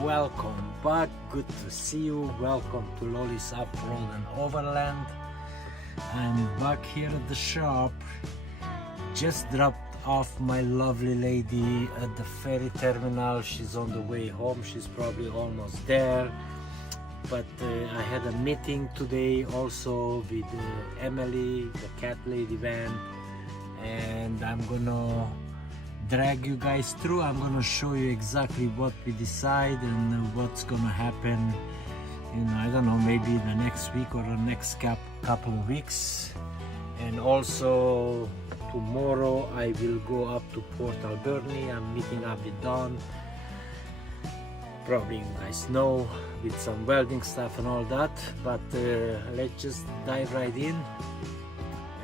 welcome back, good to see you. Welcome to LoLe's OffRoad and Overland. I'm back here at the shop. Just dropped off my lovely lady at the ferry terminal. She's on the way home, she's probably almost there. But I had a meeting today also with Emily, the cat lady van, and I'm gonna drag you guys through. I'm gonna show you exactly what we decide and what's gonna happen in, I don't know, maybe the next week or the next couple of weeks. And also tomorrow I will go up to Port Alberni. I'm meeting up with Don, probably you guys know, with some welding stuff and all that. But let's just dive right in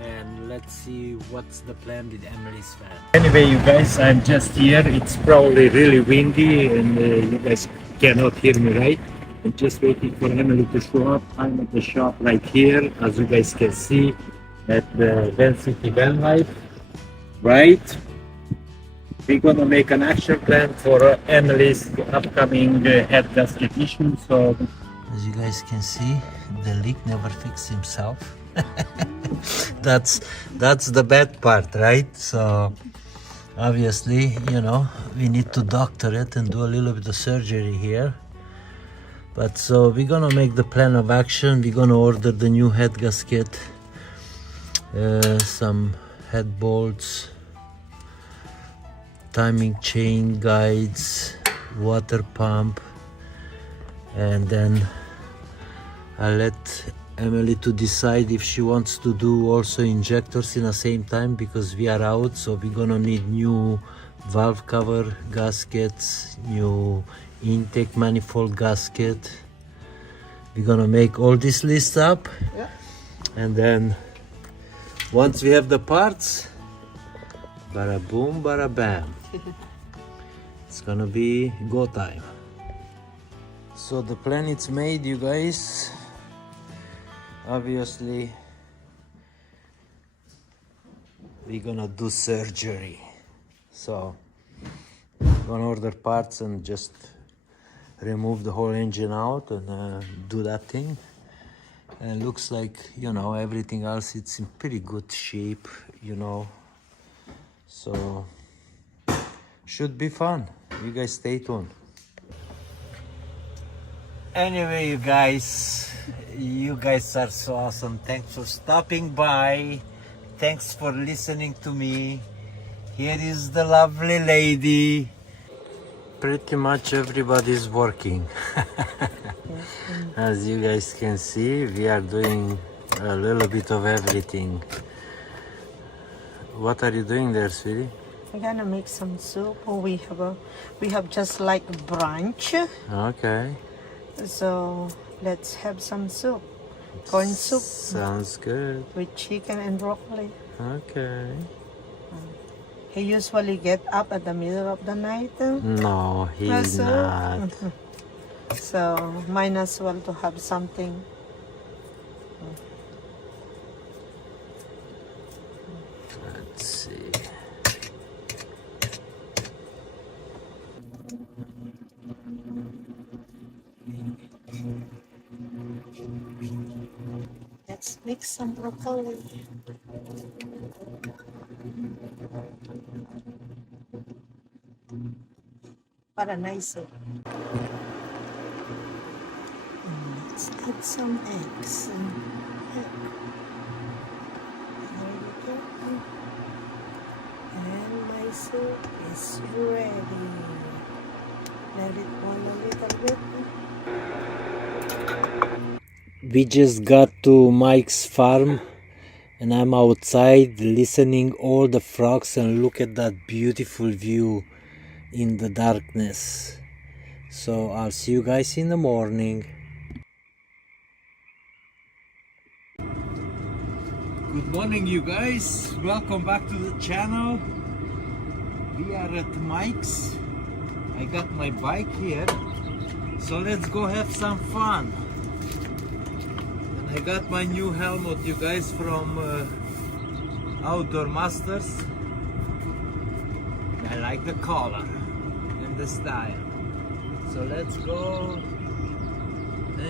and let's see what's the plan with Emily's van. Anyway, you guys, I'm just here. It's probably really windy and you guys cannot hear me, right? I'm just waiting for Emily to show up. I'm at the shop right here, as you guys can see, at the Van City Vanlife, right? We're gonna make an action plan for Emily's upcoming head gasket issue. So, as you guys can see, the leak never fixed himself. that's the bad part, right? So obviously, you know, we need to doctor it and do a little bit of surgery here. But so we're gonna make the plan of action. We're gonna order the new head gasket, some head bolts, timing chain guides, water pump, and then I'll let Emily to decide if she wants to do also injectors in the same time, because we are out. So we're gonna need new valve cover gaskets, new intake manifold gasket. We're gonna make all this list up, yeah. And then once we have the parts, bada boom, bada bam. It's gonna be go time. So the plan is made, you guys. Obviously we're gonna do surgery, so I'm gonna order parts and just remove the whole engine out and do that thing. And it looks like, you know, everything else it's in pretty good shape, you know, so should be fun. You guys stay tuned. Anyway, you guys are so awesome. Thanks for stopping by. Thanks for listening to me. Here is the lovely lady. Pretty much everybody's working. As you guys can see, we are doing a little bit of everything. What are you doing there, sweetie? I'm gonna make some soup. We have just like brunch. Okay. So let's have some soup. Corn soup. Sounds good. With chicken and broccoli. Okay. He usually get up at the middle of the night. No, he's not. So might as well to have something. Let's see. Let's mix some broccoli. What a nice soup. Let's add some eggs. There we go. And my soup is ready. Let it boil a little bit. We just got to Mike's farm and I'm outside listening all the frogs, and look at that beautiful view in the darkness. So I'll see you guys in the morning. Good morning, you guys. Welcome back to the channel. We are at Mike's. I got my bike here, so let's go have some fun. I got my new helmet, you guys, from Outdoor Masters. I like the color and the style. So let's go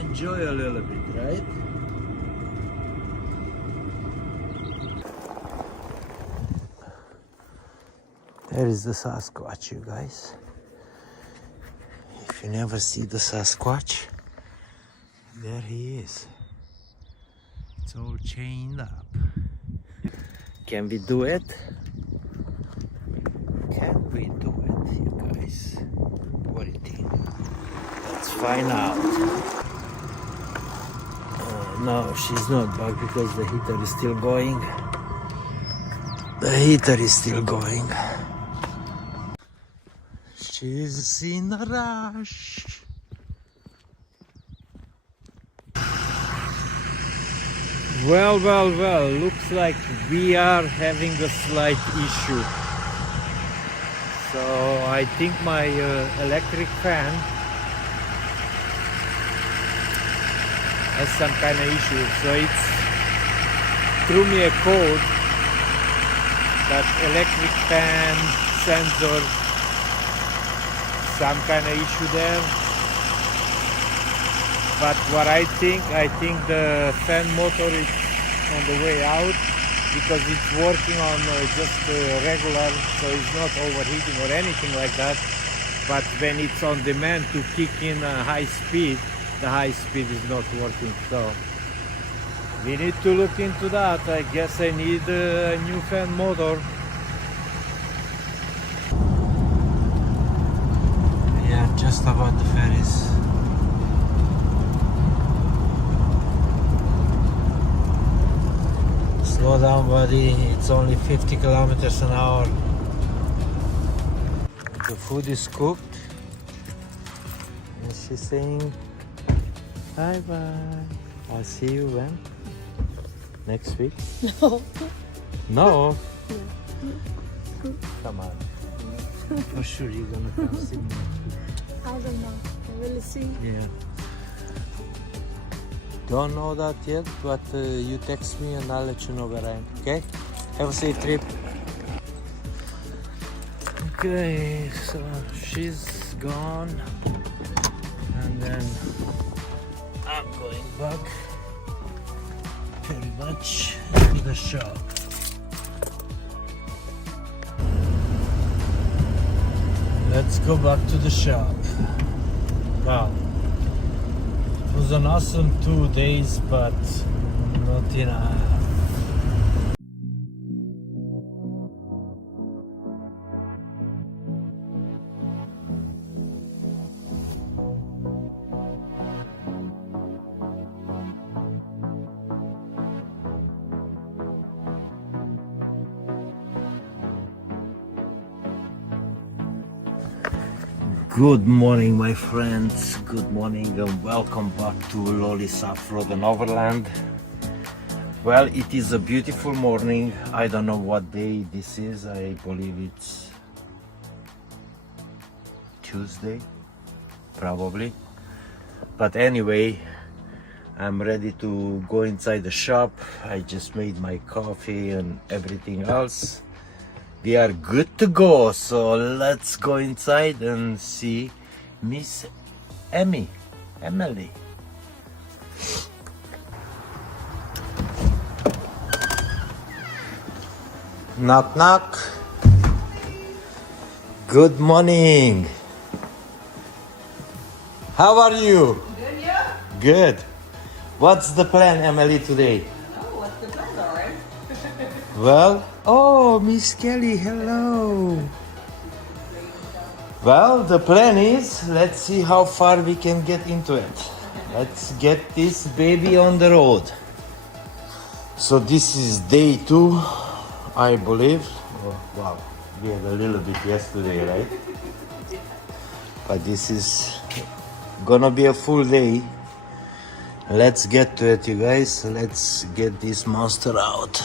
enjoy a little bit, right? There is the Sasquatch, you guys. If you never see the Sasquatch, there he is. It's all chained up. Can we do it? Can we do it, you guys? What do you think? Let's find out. No, she's not back because the heater is still going. The heater is still going. She's in a rush. Well, looks like we are having a slight issue. So I think my electric fan has some kind of issue. So it's threw me a code that electric fan sensor, some kind of issue there. But what I think the fan motor is on the way out because it's working on just regular, so it's not overheating or anything like that. But when it's on demand to kick in high speed, the high speed is not working. So we need to look into that. I guess I need a new fan motor. Yeah, just about the ferries. Slow down, buddy. It's only 50 kilometers an hour. The food is cooked. And she's saying bye bye. I'll see you when? Next week? No. No? Come on. For sure you're gonna come see me next week. I don't know. I will see. Yeah. Don't know that yet, but you text me and I'll let you know where I am. Okay? Have a safe trip. Okay, so she's gone, and then I'm going back pretty much to the shop. Let's go back to the shop. Wow. It was an awesome 2 days, but not enough. Good morning, my friends. Good morning and welcome back to LoLe's OffRoad and Overland. Well, it is a beautiful morning. I don't know what day this is. I believe it's Tuesday, probably. But anyway, I'm ready to go inside the shop. I just made my coffee and everything else. We are good to go, so let's go inside and see Miss Emily. Knock knock. Good morning. How are you? Good, yeah? Good. What's the plan, Emily, today? Oh, what's the plan, Loren? Well, oh, Miss Kelly, hello. Well, the plan is, let's see how far we can get into it. Let's get this baby on the road. So this is day 2, I believe. Oh, wow, we had a little bit yesterday, right? But this is gonna be a full day. Let's get to it, you guys. Let's get this monster out.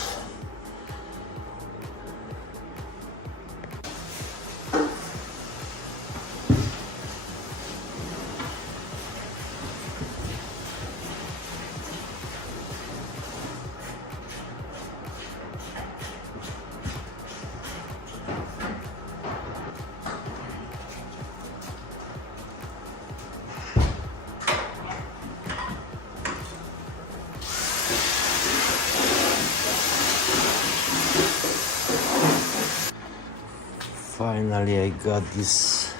Finally I got this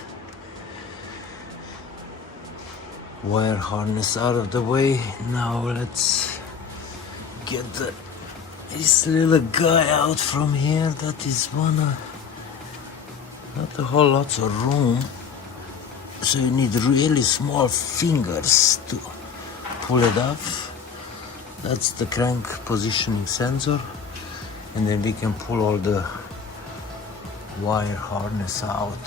wire harness out of the way. Now let's get this little guy out from here. That is not a whole lot of room, so you need really small fingers to pull it off. That's the crank positioning sensor, and then we can pull all the wire harness out.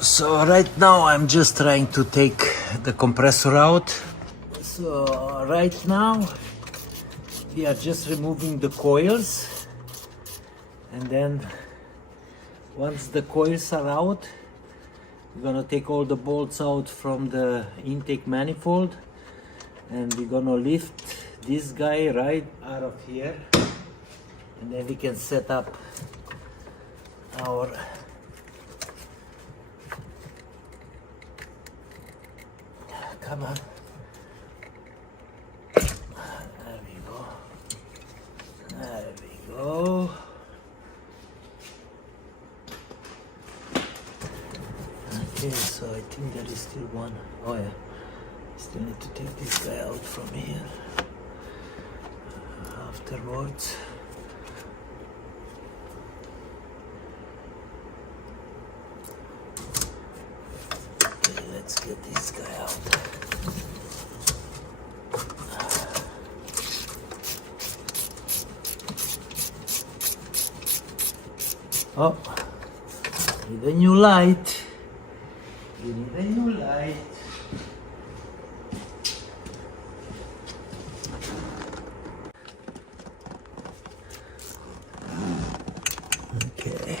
So right now I'm just trying to take the compressor out. So right now we are just removing the coils, and then once the coils are out, we're gonna take all the bolts out from the intake manifold, and we're gonna lift this guy right out of here, and then we can set up our come on. There we go. There we go. Okay, so I think there is still one. Oh yeah. Still need to take this guy out from here afterwards. Okay, let's get this guy out. Oh, need a new light. You need a new light. Okay.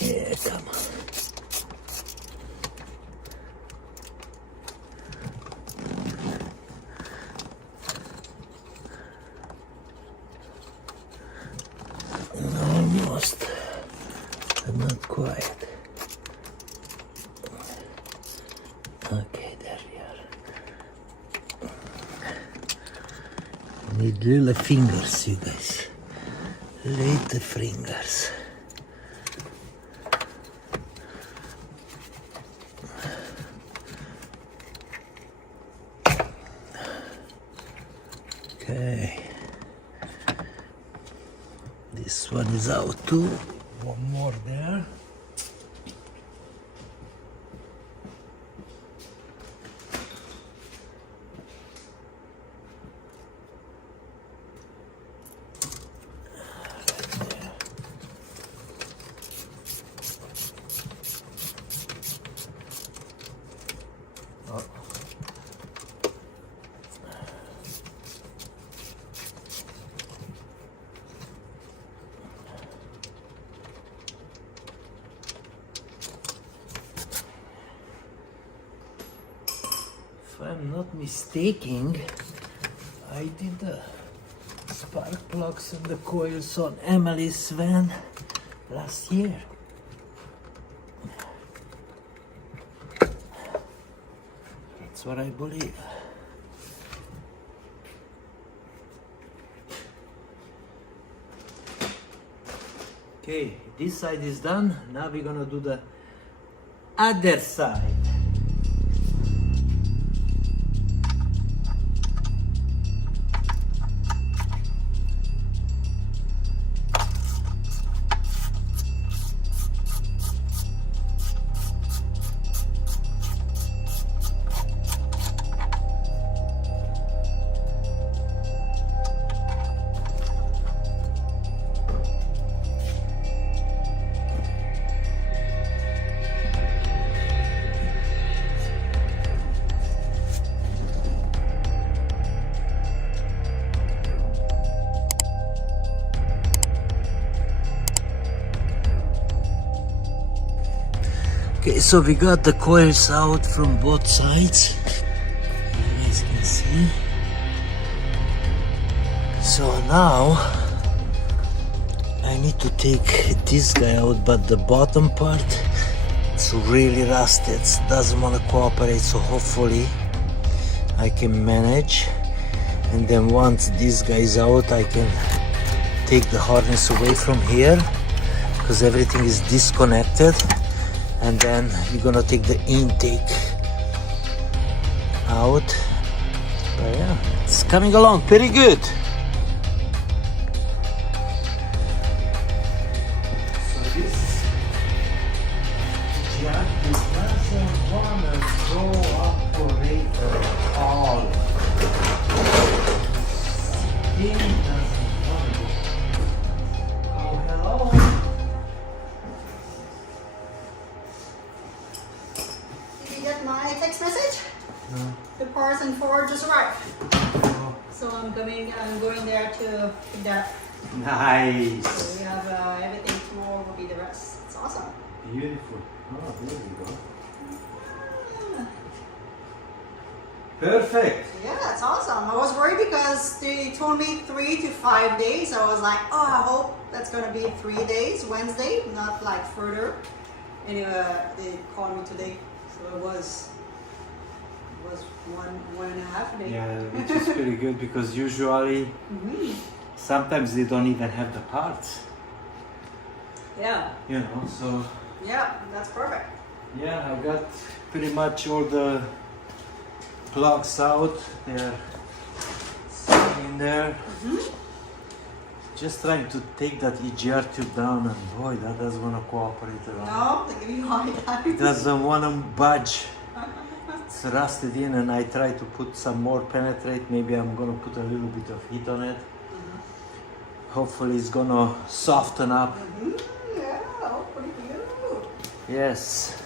Yeah, come on. Almost, but not quite. Okay, there we are. Need little fingers, you guys. Little fingers. Okay. This one is out too. One more there. Oh. If I'm not mistaken, I did the spark plugs and the coils on Emily's van last year. That's what I believe. Okay, this side is done. Now we're gonna do the other side. Okay, so we got the coils out from both sides. You guys can see. So now I need to take this guy out, but the bottom part, it's really rusted, it doesn't want to cooperate, so hopefully I can manage. And then once this guy is out, I can take the harness away from here because everything is disconnected. And then you're gonna take the intake out. But yeah, it's coming along pretty good. So this jack doesn't wanna go operate at all. He doesn't wanna go. Oh, hello. Did you get my text message? No. The parts and forward just arrived. Oh, So I'm going there to pick that. nice. So we have everything. Tomorrow will be the rest. It's awesome. Beautiful. Oh, there we go. Perfect. Yeah, it's awesome. I was worried because they told me 3 to 5 days. I was like, oh, I hope that's gonna be 3 days, Wednesday, not like further. Anyway, they called me today, so it was one and a half day. Yeah, which is pretty good because usually sometimes they don't even have the parts. Yeah, You know, so yeah, that's perfect. yeah, I got pretty much all the plugs out. They're sitting in there. Just trying to take that EGR tube down, and boy, that doesn't want to cooperate at all. No, they give you a hard time. It doesn't want to budge. It's rusted in, and I try to put some more penetrate. Maybe I'm gonna put a little bit of heat on it. Hopefully it's gonna soften up. Yeah, hopefully for you. Yes.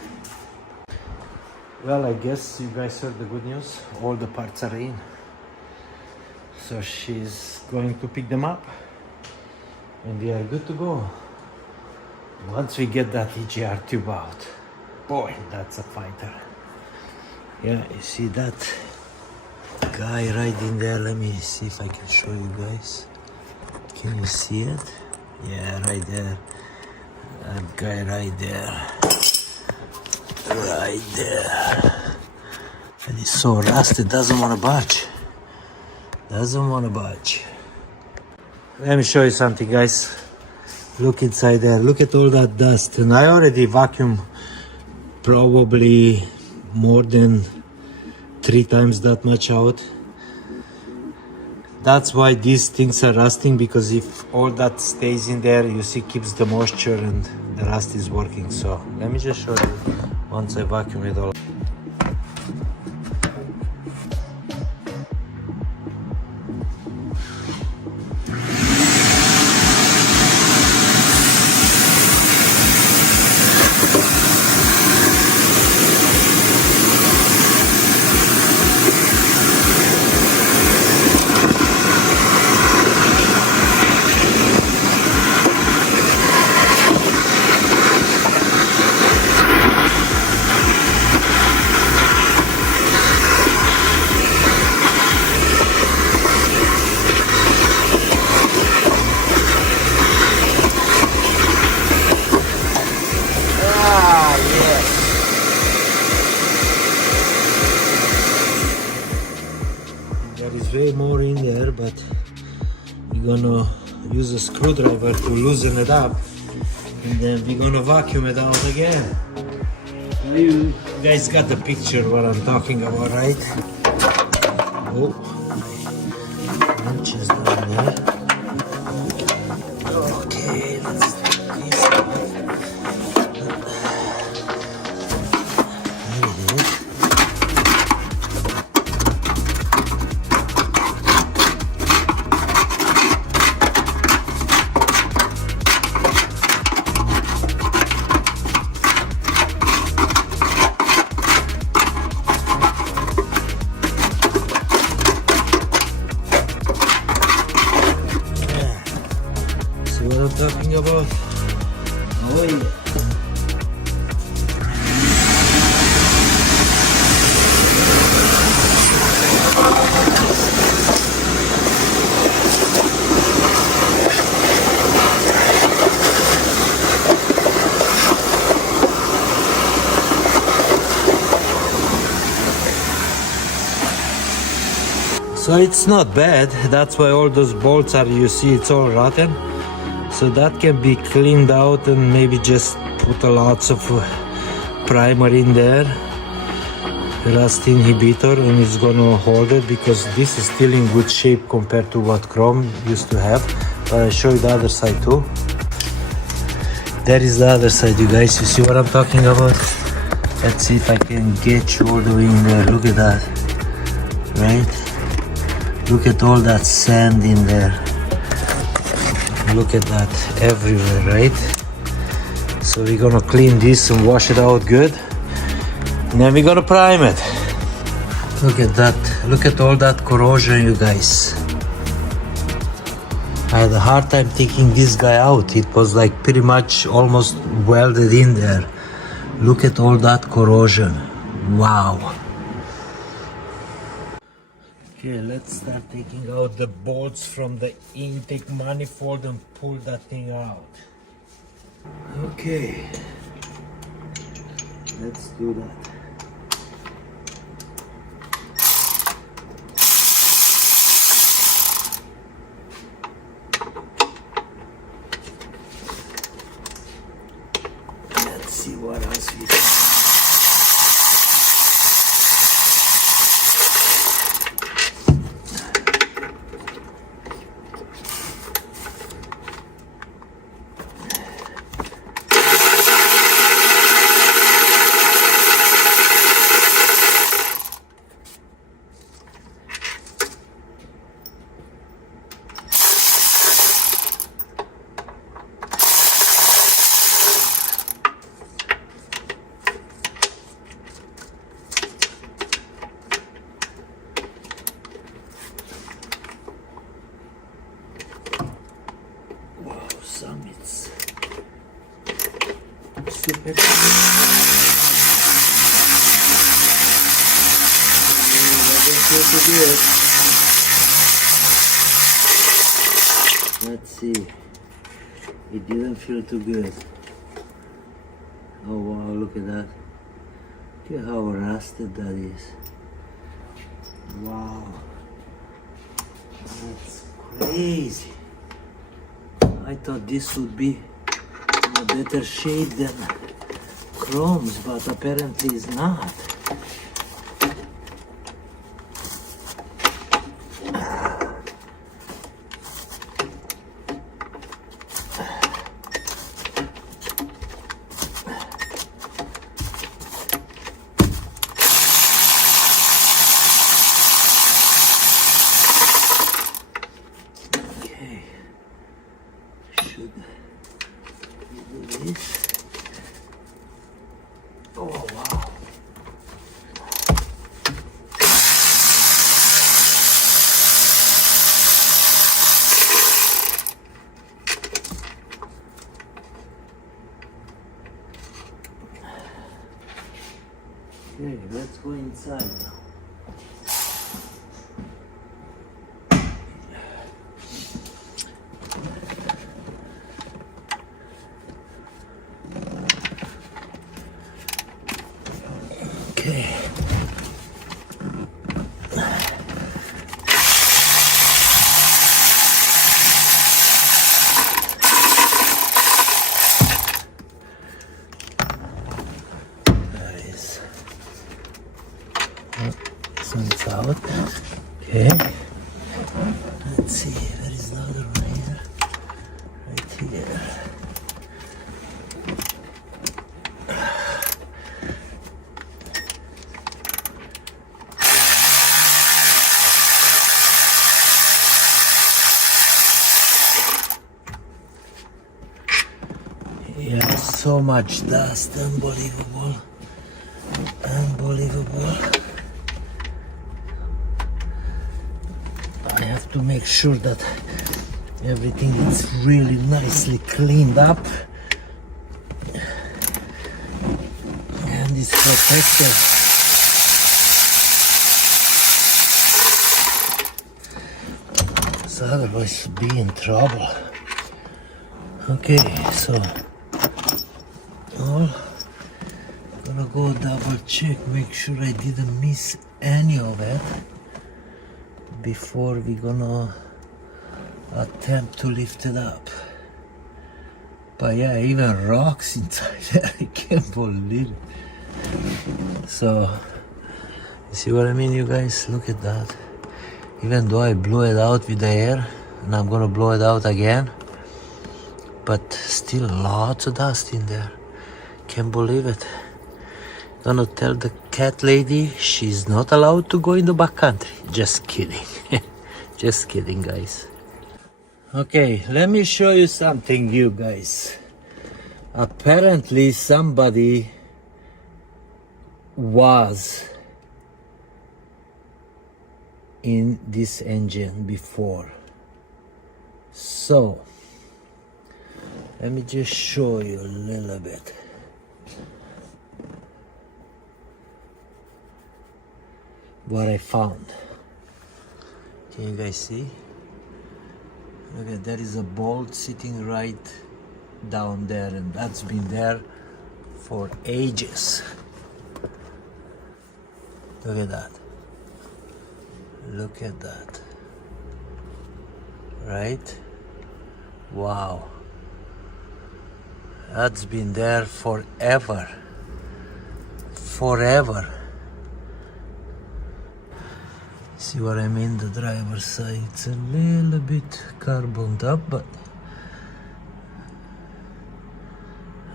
Well, I guess you guys heard the good news. All the parts are in. So she's going to pick them up. And we are good to go. Once we get that EGR tube out. Boy, that's a fighter. Yeah, you see that guy right in there? Let me see if I can show you guys. Can you see it? Yeah, right there. That guy right there. Right there. And it's so rusted, doesn't want to budge. Doesn't want to budge. Let me show you something, guys. Look inside there. Look at all that dust. And I already vacuumed probably more than 3 times that much out. That's why these things are rusting, because if all that stays in there, you see, keeps the moisture and the rust is working. So let me just show you once I vacuum it all. There is way more in there, but we're gonna use a screwdriver to loosen it up, and then we're gonna vacuum it out again. You guys got the picture what I'm talking about, right? Oh, wrenches down there. Okay, let's do this. There it is. So it's not bad. That's why all those bolts are, you see, it's all rotten. So that can be cleaned out and maybe just put a lots of primer in there, rust inhibitor, and it's gonna hold it, because this is still in good shape compared to what Chrome used to have. But I'll show you the other side too. There is the other side, you guys. You see what I'm talking about? Let's see if I can get you all the way in there. Look at that, right? Look at all that sand in there. Look at that everywhere, right? So we're gonna clean this and wash it out good. And then we're gonna prime it. Look at that. Look at all that corrosion, you guys. I had a hard time taking this guy out. It was like pretty much almost welded in there. Look at all that corrosion. Wow. Okay, let's start taking out the bolts from the intake manifold and pull that thing out. Okay, let's do that. Let's see what else we got. Summits. Super. Let's see. It didn't feel too good. Oh wow, look at that. Look at how rusted that is. Wow. That's crazy. I thought this would be in a better shape than Chrome's, but apparently it's not. Oh wow. Okay, let's go inside now. Okay. That is. This one's out. Okay. Let's see, where is the other one here? Right here. Yeah, so much dust, unbelievable. Unbelievable. I have to make sure that everything is really nicely cleaned up and is protected. So otherwise be in trouble. Okay, so all gonna go double check, make sure I didn't miss any of it. before we gonna attempt to lift it up. But yeah, even rocks inside there, I can't believe it. So, you see what I mean, you guys? Look at that. Even though I blew it out with the air, and I'm gonna blow it out again, but still lots of dust in there. Can't believe it. Gonna tell the cat lady she's not allowed to go in the backcountry. Just kidding. Just kidding, guys. Okay, let me show you something, you guys. Apparently somebody was in this engine before. So let me just show you a little bit. What I found. Can you guys see? Look at, there is a bolt sitting right down there, and that's been there for ages. Look at that. Look at that. Right? Wow. That's been there forever. Forever. See what I mean? The driver's side, it's a little bit carboned up, but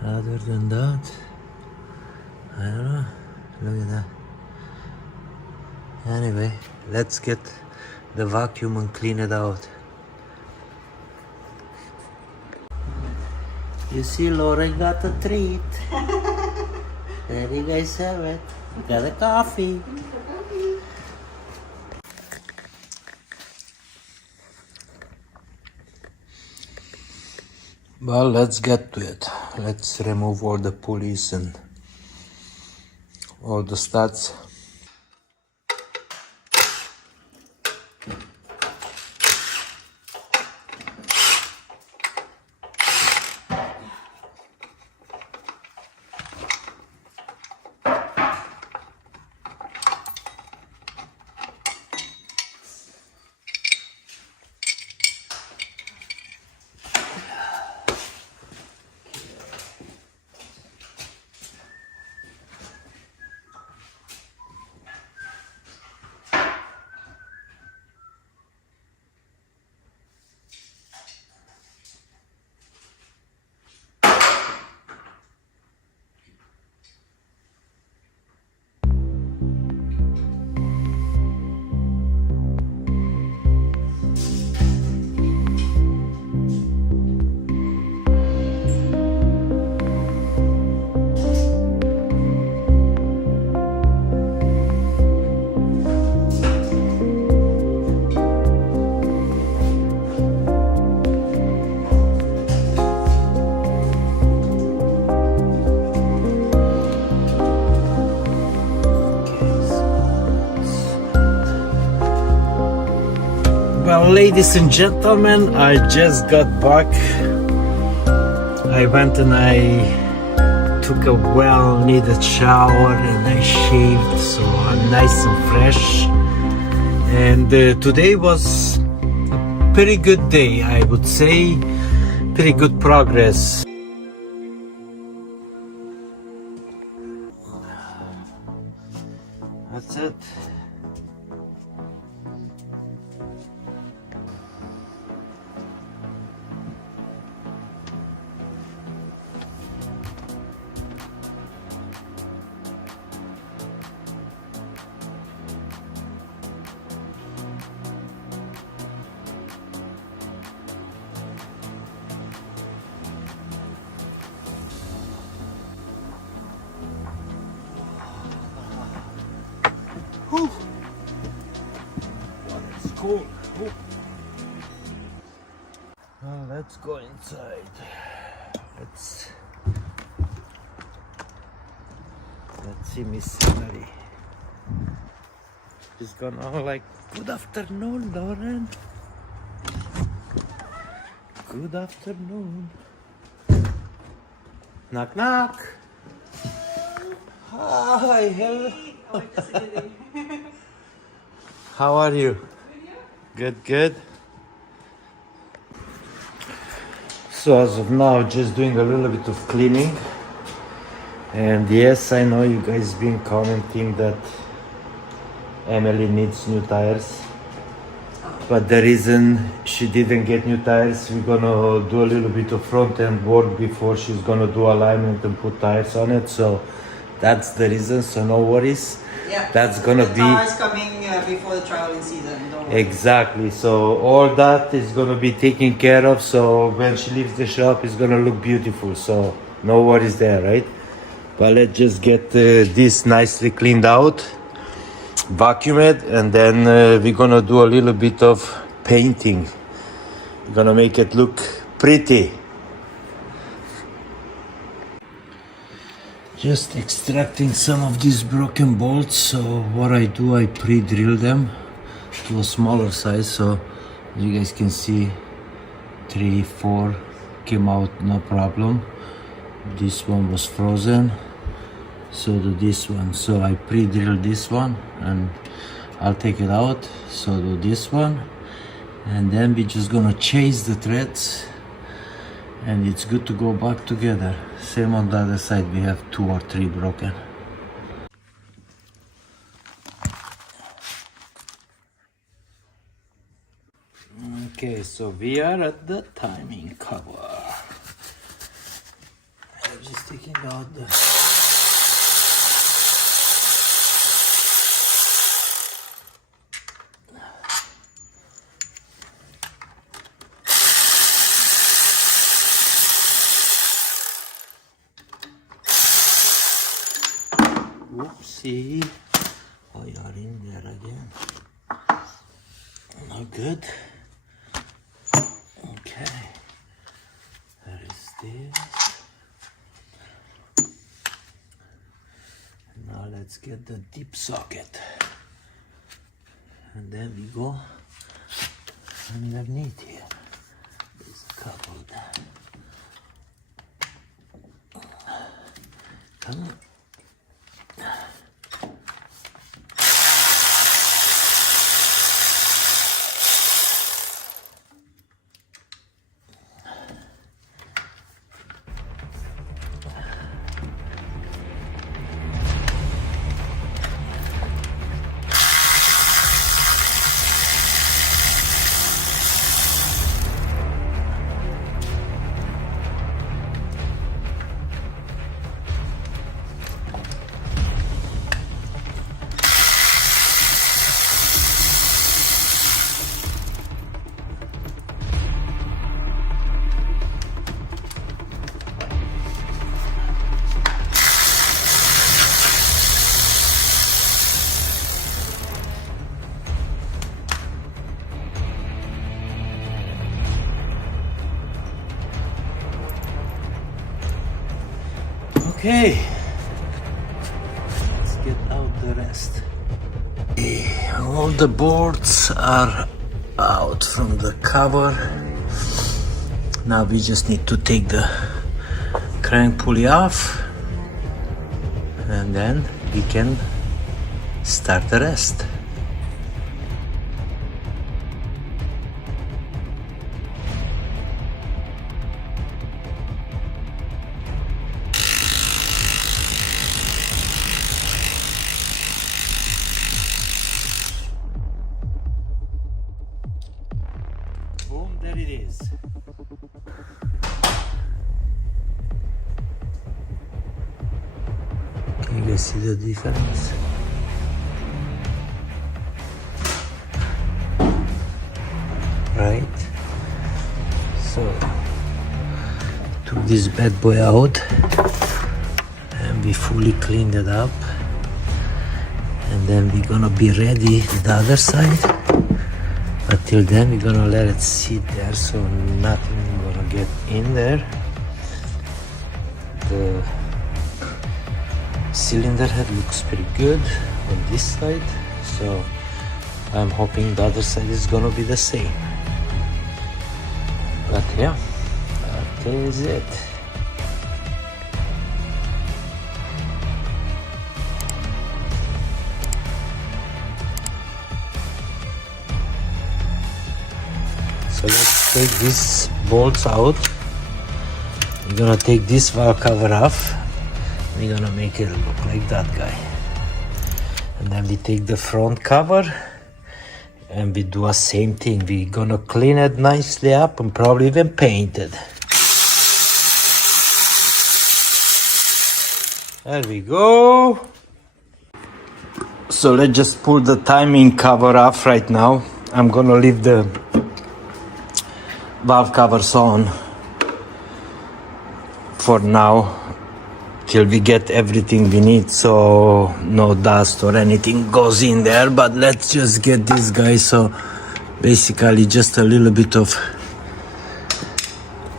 other than that, I don't know. Look at that. Anyway, let's get the vacuum and clean it out. You see, Loren got a treat. There you guys have it. Got a coffee. Well, let's get to it. Let's remove all the pulleys and all the studs. Well, ladies and gentlemen, I just got back. I went and I took a well-needed shower and I shaved, so I'm nice and fresh. And today was a pretty good day, I would say. Pretty good progress. That's it. Whew. Well, it's cool. Whew. Well, let's go inside. Let's see Miss Mary. She's gonna like, good afternoon, Loren. Good afternoon. Knock knock. Hi, hello. How are you? Good. So as of now, just doing a little bit of cleaning. And yes, I know you guys been commenting that Emily needs new tires. But the reason she didn't get new tires, we're gonna do a little bit of front end work before she's gonna do alignment and put tires on it. So that's the reason, so no worries. Yeah, that's gonna the be tires coming before the traveling season. Don't worry. exactly. So all that is gonna be taken care of. So when she leaves the shop, it's gonna look beautiful. So no worries there, right? But let's just get this nicely cleaned out, vacuum it, and then we're gonna do a little bit of painting. We're gonna make it look pretty. Just extracting some of these broken bolts. So what I do, I pre-drill them to a smaller size. So you guys can see 3, 4 came out no problem. This one was frozen, so do this one. So I pre-drill this one and I'll take it out. So do this one, and then we're just gonna chase the threads and it's good to go back together. Same on the other side, we have 2 or 3 broken. Okay, so we are at the timing cover. I'm just taking out the whoopsie. Oh, you're in there again. No good. Okay. There is this. Now let's get the deep socket. And then we go underneath here. There's a couple there. Come on. Okay, let's get out the rest. All the boards are out from the cover. Now we just need to take the crank pulley off and then we can start the rest. Boom, there it is. Can you guys see the difference? Right? So, took this bad boy out and we fully cleaned it up. And then we're gonna be ready the other side. But till then we're gonna let it sit there so nothing gonna get in there. The cylinder head looks pretty good on this side, so I'm hoping the other side is gonna be the same. But yeah, that is it. take these bolts out. We're gonna take this valve cover off. We're gonna make it look like that guy. And then we take the front cover and we do a same thing. We're gonna clean it nicely up and probably even paint it. There we go. So let's just pull the timing cover off right now. I'm gonna leave the valve covers on for now till we get everything we need, so no dust or anything goes in there. But let's just get this guy. So basically just a little bit of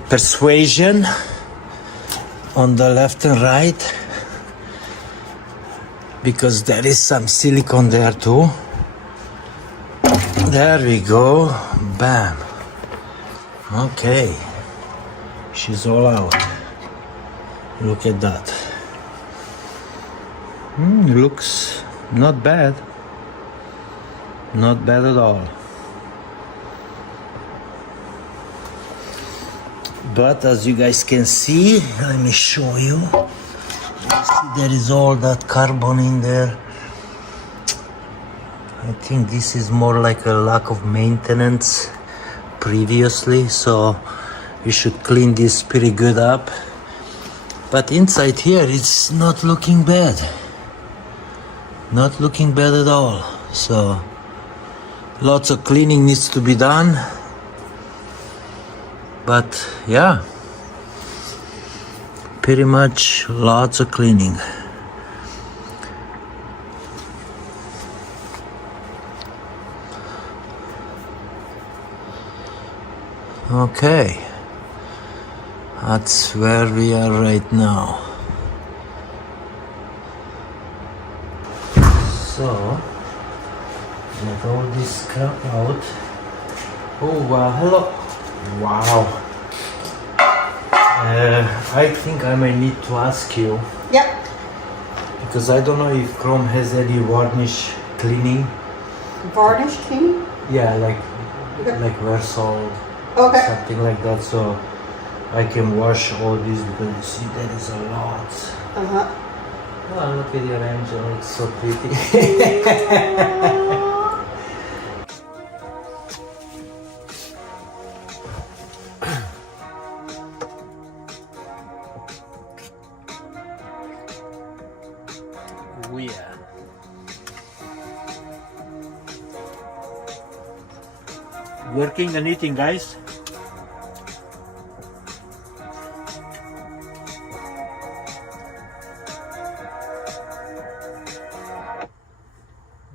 persuasion on the left and right, because there is some silicone there too. There we go. Bam. Okay, she's all out. Look at that. Looks not bad. Not bad at all. But as you guys can see, let me show you. See, there is all that carbon in there. I think this is more like a lack of maintenance previously, so we should clean this pretty good up. But inside here it's not looking bad. Not looking bad at all. So lots of cleaning needs to be done. But yeah, pretty much lots of cleaning. Okay, that's where we are right now. So, get all this crap out. Oh wow, hello. Wow. I think I may need to ask you. Yep. Because I don't know if Chrome has any varnish cleaning. Varnish cleaning? Yeah, like Okay. Versol. Okay. Something like that, so I can wash all this, because you see there is a lot. Uh-huh. Oh, look at your angel, it's so pretty. Oh yeah. Working and eating, guys.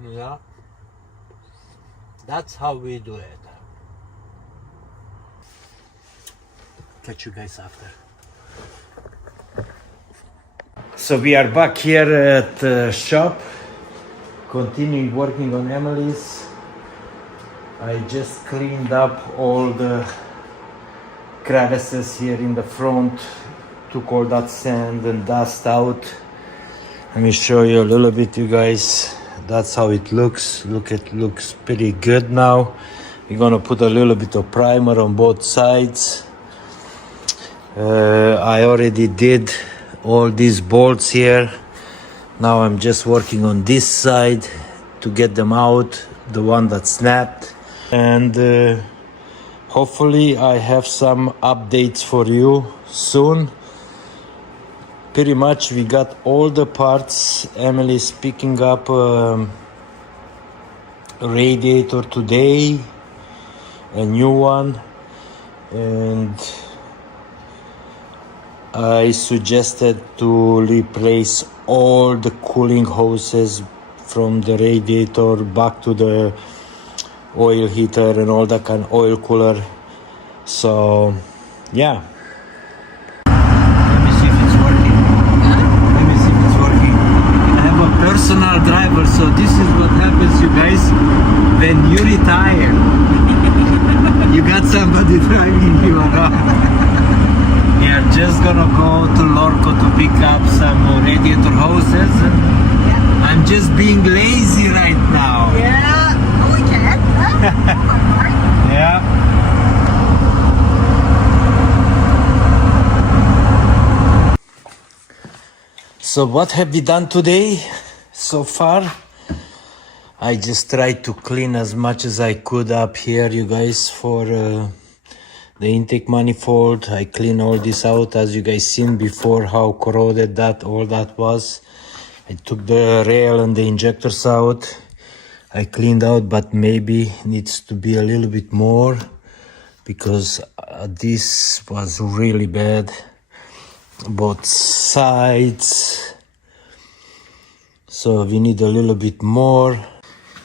Yeah, that's how we do it. Catch you guys after. So we are back here at the shop, continuing working on Emily's. I just cleaned up all the crevices here in the front, took all that sand and dust out. Let me show you a little bit, you guys. That's how it looks. Look, it looks pretty good now. We're gonna put a little bit of primer on both sides. I already did all these bolts here. Now I'm just working on this side to get them out, the one that snapped. And hopefully I have some updates for you soon. Pretty much we got all the parts. Emily's picking up a radiator today, a new one, and I suggested to replace all the cooling hoses from the radiator back to the oil heater and all that kind of oil cooler. So yeah, let me see if it's working. Let me see if it's working. I have a personal driver, so this is what happens, you guys, when you retire. You got somebody driving you around. We are just gonna go to Lorco to pick up some radiator hoses. I'm just being lazy right now. Yeah. Oh, we can. Yeah. So what have we done today so far? I just tried to clean as much as I could up here, you guys, for the intake manifold. I cleaned all this out, as you guys seen before how corroded all that was. I took the rail and the injectors out. I cleaned out, but maybe needs to be a little bit more because this was really bad. Both sides. So we need a little bit more.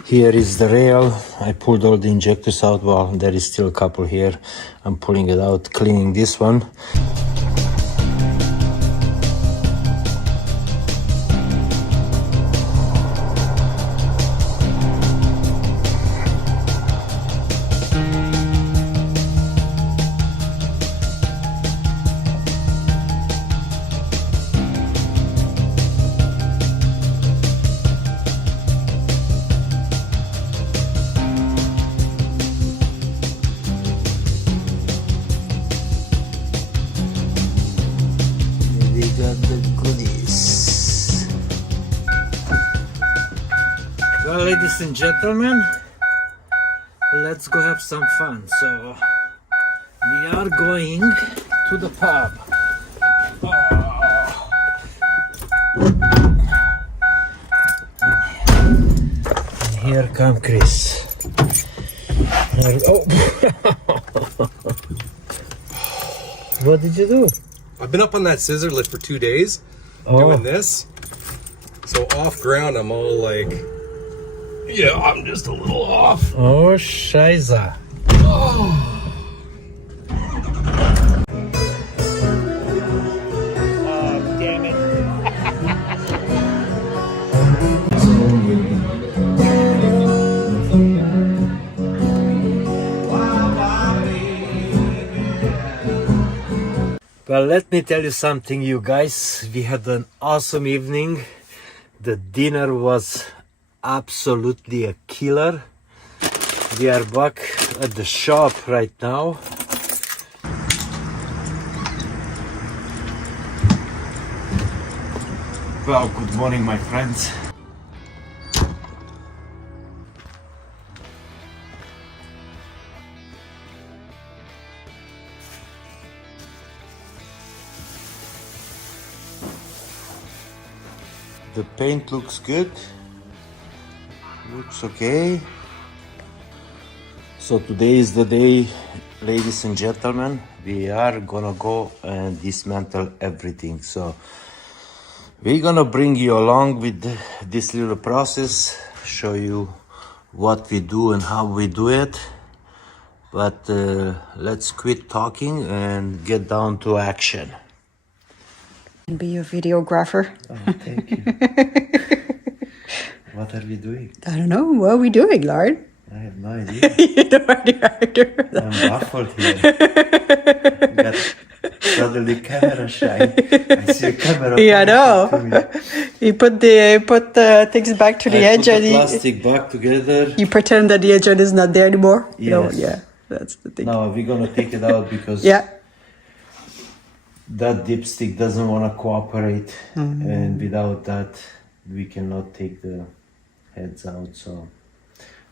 Here is the rail. I pulled all the injectors out. Well, there is still a couple here. I'm pulling it out, cleaning this one. We got the goodies. Well, ladies and gentlemen, let's go have some fun. So we are going to the pub. And here come Chris. Oh. What did you do? I've been up on that scissor lift for 2 days doing this. So off ground, I'm all like, yeah, I'm just a little off. Oh, Scheiße. Damn it. Well, let me tell you something, you guys. We had an awesome evening. The dinner was absolutely a killer. We are back at the shop right now. Well, good morning, my friends. The paint looks good. Looks okay. So today is the day, ladies and gentlemen. We are gonna go and dismantle everything. So we're gonna bring you along with this little process, show you what we do and how we do it. But let's quit talking and get down to action. Be your videographer. Oh, thank you. What are we doing? I don't know. What are we doing, Loren? I have no idea. You know idea either. I'm baffled here. Got suddenly camera shy. I see a camera. Yeah, I know. You put the things back to the edge, put and the plastic back together. you pretend that the edge is not there anymore. You know, Yes. yeah, that's the thing. Now we're gonna take it out because Yeah. that dipstick doesn't want to cooperate, and without that we cannot take the heads out. So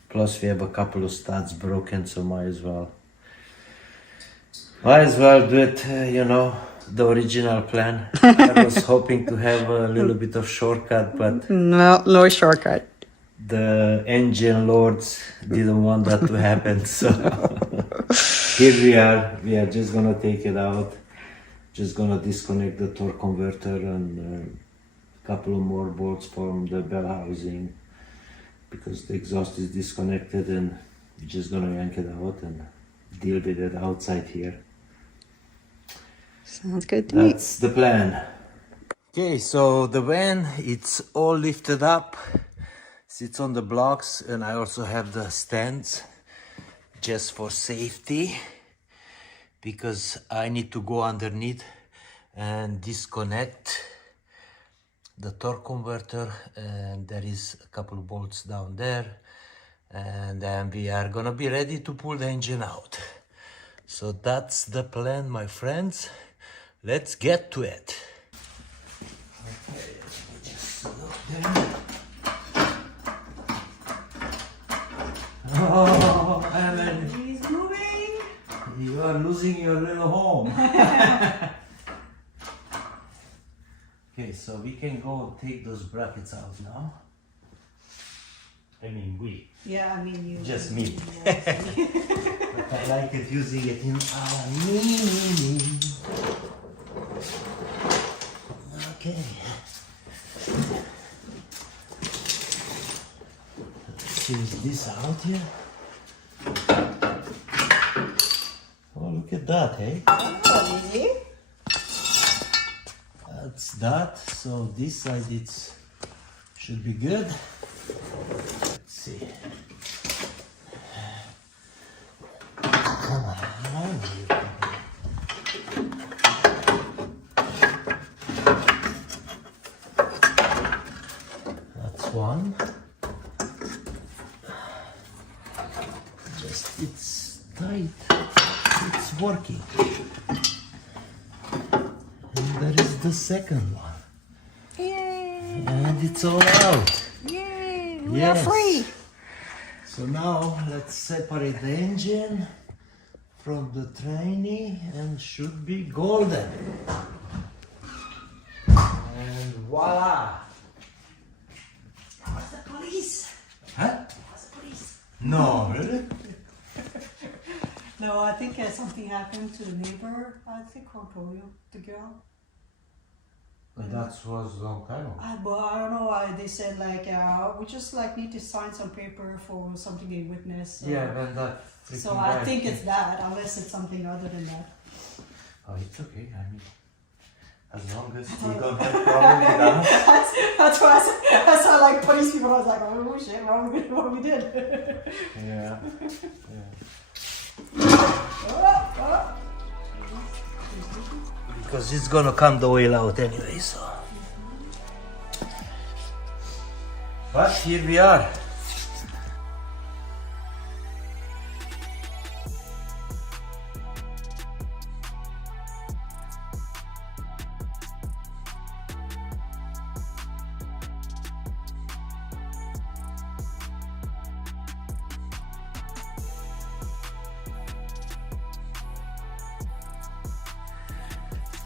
plus we have a couple of studs broken, so might as well do it, you know, the original plan. I was hoping to have a little bit of shortcut, but No shortcut. the engine lords didn't want that to happen. So here we are just gonna take it out. Just gonna disconnect the torque converter and a couple of more bolts from the bell housing because the exhaust is disconnected, and we're just gonna yank it out and deal with it outside here. Sounds good to me. That's the plan. Okay, so the van, it's all lifted up, sits on the blocks, and I also have the stands just for safety, because I need to go underneath and disconnect the torque converter, and there is a couple of bolts down there, and then we are gonna be ready to pull the engine out. So that's the plan, my friends. Let's get to it. Okay, let me just look there. Oh, Evan, He's moving. you are losing your little home. Okay, so we can go take those brackets out now. I mean, we. Yeah, I mean you. Just me. Yeah, But I like it using it in our mini. Okay. Let's take this out here. Oh, look at that, hey? oh, easy. That's that. So this side it's should be good. Let's see. Come on. That's one. Just it's tight. It's working. And there is the second one. Yay! And it's all out. Yay! We Yes. are free. So now let's separate the engine from the trainee and should be golden. And voila! Where's the police? Huh? Where's the police? No, really? No, I think something happened to the neighbor. I think I'll tell you, the girl. That was a long time ago. But I don't know. They said like we just like need to sign some paper for something they witnessed. So, Yeah, when that freaking so I guy think came- it's that, unless it's something other than that. Oh, it's okay. I mean, as long as we don't have problem with that. That's why I saw like police people. I was like, oh shit, what we did. Yeah. Oh. Because it's gonna come the wheel out anyway, so. But here we are.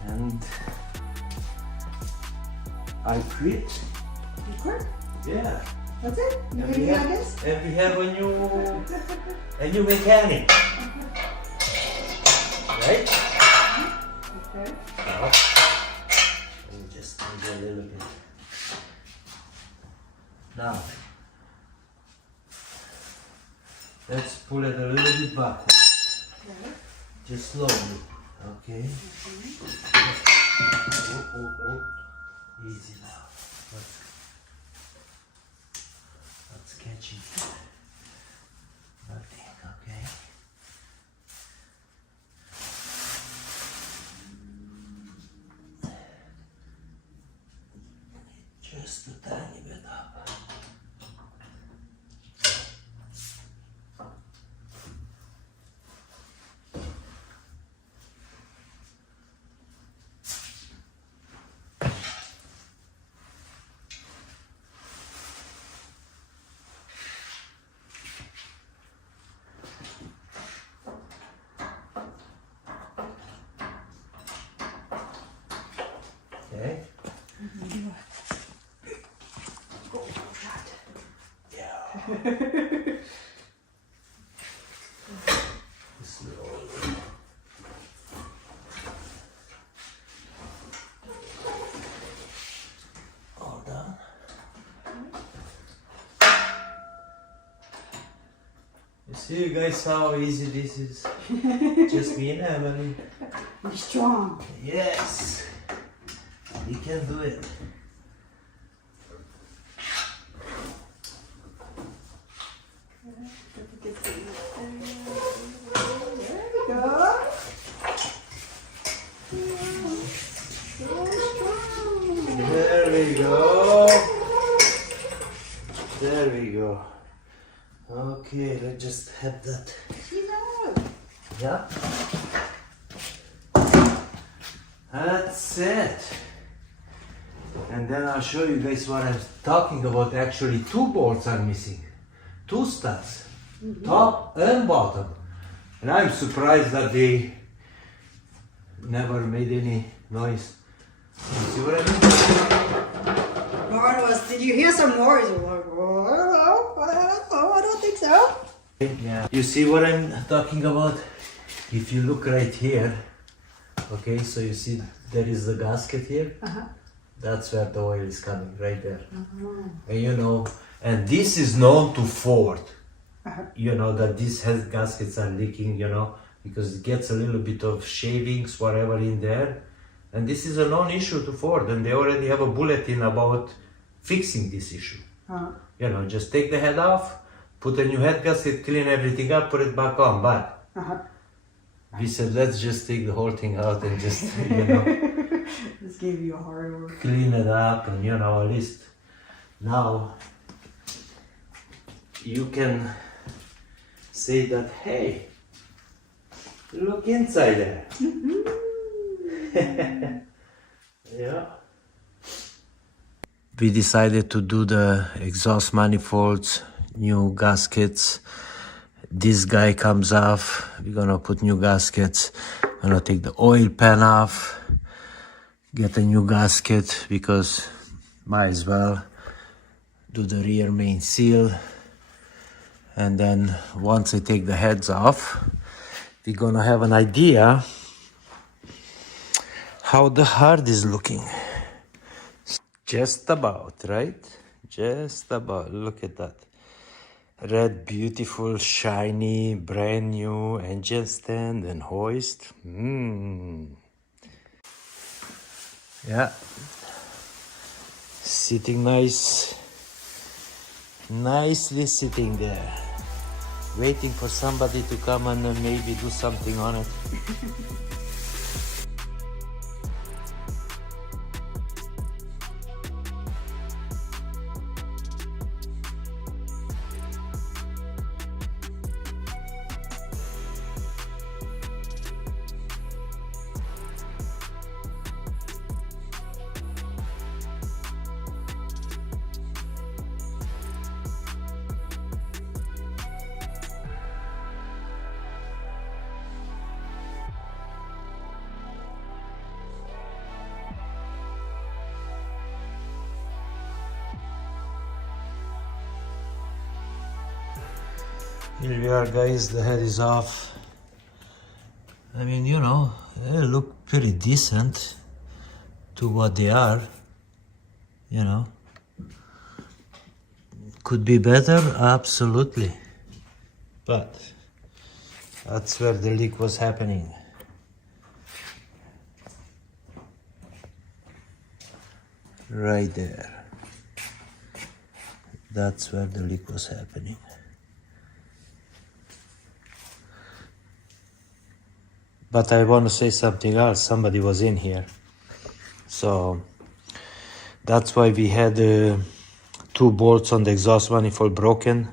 And I quit. You quit? Yeah. That's it? You And really we I have, guess? and we have a new mechanic. Right? Okay. Now, let me just move a little bit. Now, let's pull it a little bit back. Okay. Just slowly. Okay. Oh. Easy now. That's catching. Nothing, okay. Just a tiny bit up. Okay. Oh, God. Yeah. Slowly. All done. You see, you guys, how easy this is. Just me and Emily. Be strong. Yes, we can do it. There we go. There we go. There we go. Okay, let's just have that. Yeah. That's it. And then I'll show you guys what I'm talking about. Actually, 2 bolts are missing. 2 studs, top and bottom. And I'm surprised that they never made any noise. You see what I mean? Loren was, did you hear some noise? I'm like, oh, I don't know, I don't think so. Yeah. You see what I'm talking about? If you look right here, okay, so you see there is the gasket here. That's where the oil is coming, right there. And you know, and this is known to Ford. You know that these gaskets are leaking, you know, because it gets a little bit of shavings, whatever in there. And this is a known issue to Ford, and they already have a bulletin about fixing this issue. You know, just take the head off, put a new head gasket, clean everything up, put it back on. But we said, let's just take the whole thing out and just, you know, This gave you a hard work. clean it up, and you know, at least now you can say that, hey, look inside there. Yeah. We decided to do the exhaust manifolds, new gaskets. This guy comes off. We're gonna put new gaskets. I'm gonna take the oil pan off, get a new gasket because might as well do the rear main seal. And then once I take the heads off, we're gonna have an idea how the hard is looking. Just about, right? Just about. Look at that. Red, beautiful, shiny, brand new engine stand and hoist. Yeah. Sitting nice. Nicely sitting there. Waiting for somebody to come and maybe do something on it. Here we are, guys, the head is off. I mean, you know, they look pretty decent to what they are, you know. Could be better, absolutely. But that's where the leak was happening. Right there. That's where the leak was happening. But I want to say something else. Somebody was in here. So that's why we had 2 bolts on the exhaust manifold broken.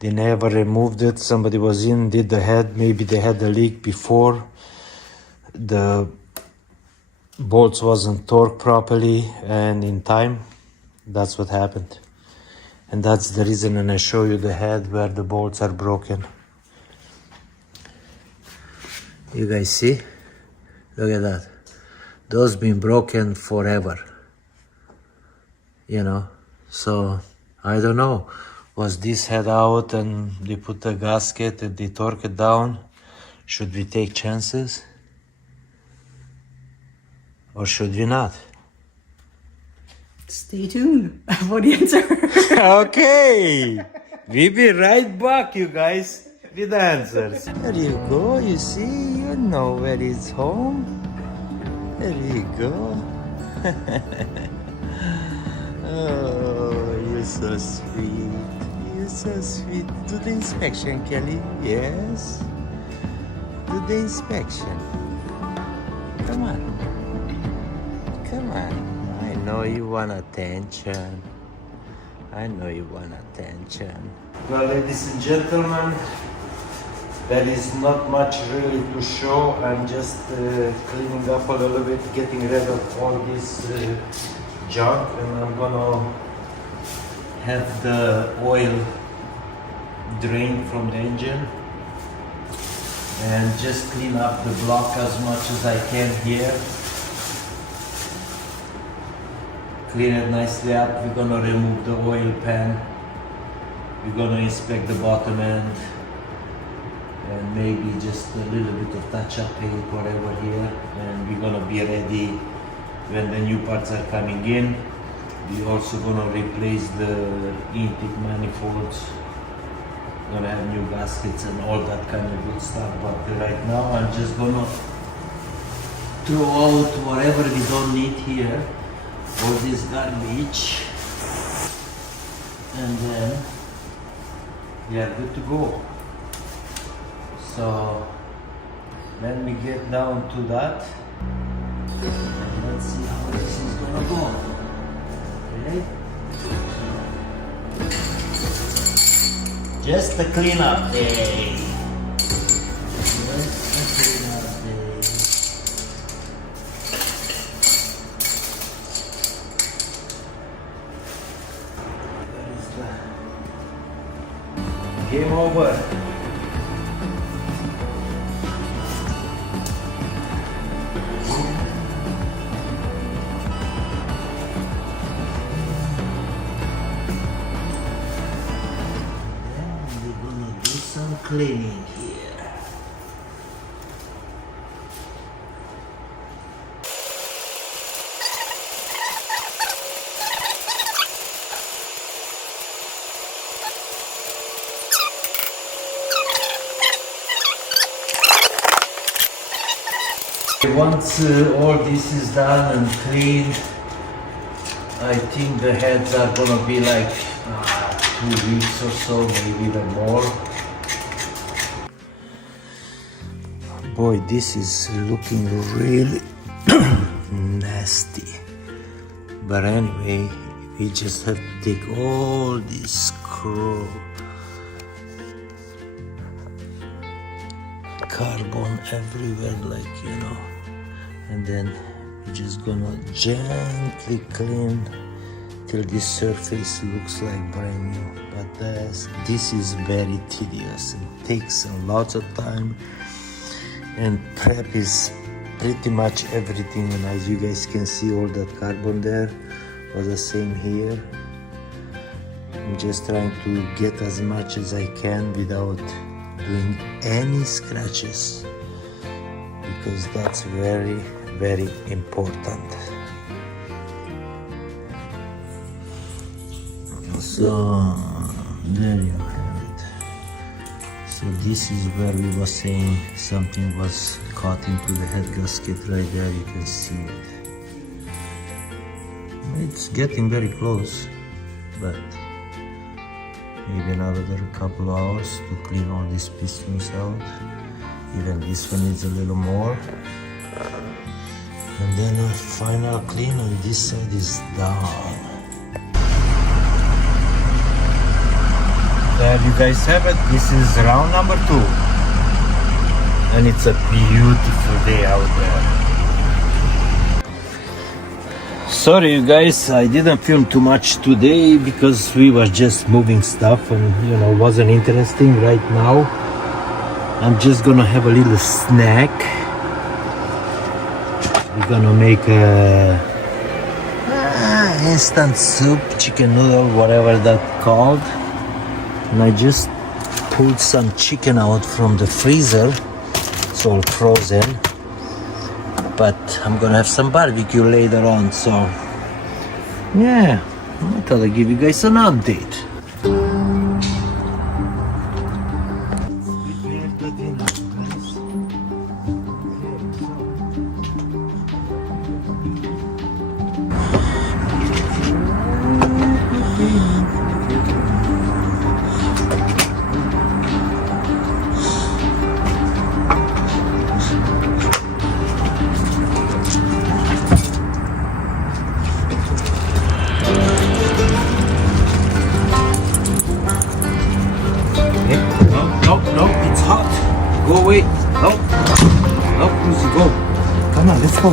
They never removed it. Somebody was in, did the head. Maybe they had the leak before. The bolts wasn't torqued properly and in time. That's what happened. And that's the reason, and I show you the head where the bolts are broken. You guys see? Look at that. Those been broken forever. You know? So, I don't know. Was this head out and they put the gasket and they torque it down? Should we take chances? Or should we not? Stay tuned for the answer. Okay! We'll be right back, you guys, with the answers. There you go, you see, you know where it's home. There you go. Oh, you're so sweet. You're so sweet. Do the inspection, Kelly. Yes. Do the inspection. Come on. Come on. I know you want attention. I know you want attention. Well, ladies and gentlemen, there is not much really to show. I'm just cleaning up a little bit, getting rid of all this junk, and I'm gonna have the oil drained from the engine and just clean up the block as much as I can here. Clean it nicely up. We're gonna remove the oil pan. We're gonna inspect the bottom end and maybe just a little bit of touch-up paint, whatever here, and we're gonna be ready when the new parts are coming in. We're also gonna replace the intake manifolds, gonna have new gaskets and all that kind of good stuff, but right now I'm just gonna throw out whatever we don't need here, all this garbage, and then we are good to go. So let me get down to that and let's see how this is gonna go. Okay? Just a cleanup day. Just a cleanup day. Where is the game over? Cleaning here. Once all this is done and cleaned, I think the heads are gonna be like 2 weeks or so, maybe even more. Boy, this is looking really nasty. But anyway, we just have to take all this carbon everywhere, like, you know, and then we're just gonna gently clean till this surface looks like brand new. But this is very tedious. It takes a lot of time. And prep is pretty much everything, and as you guys can see, all that carbon there was the same here. I'm just trying to get as much as I can without doing any scratches, because that's very, very important. So there you have it. So this is where we were saying something was caught into the head gasket right there. You can see it. It's getting very close, but maybe another couple of hours to clean all these pistons out. Even this one needs a little more. And then a final clean on this side is done. There you guys have it. This is round number 2. And it's a beautiful day out there. Sorry you guys, I didn't film too much today because we were just moving stuff and, you know, wasn't interesting right now. I'm just gonna have a little snack. We're gonna make a instant soup, chicken noodle, whatever that's called. And I just pulled some chicken out from the freezer. It's all frozen. But I'm gonna have some barbecue later on, so yeah, I thought I'd give you guys an update. Go away. No. No, Lucy, go. Come on, let's go.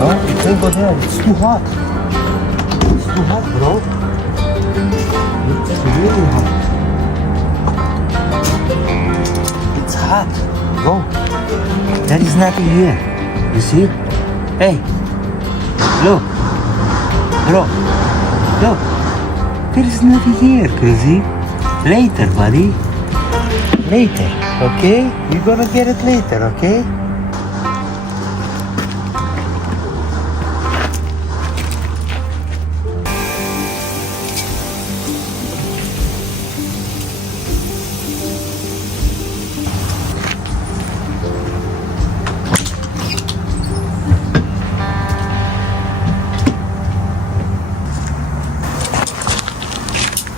No, you can't go there. It's too hot. too hot, bro. It's really hot. It's hot, bro. There is nothing here. You see? Hey, look, bro. Look, there is nothing here, crazy. Later, buddy. Later, okay? You're gonna get it later, okay?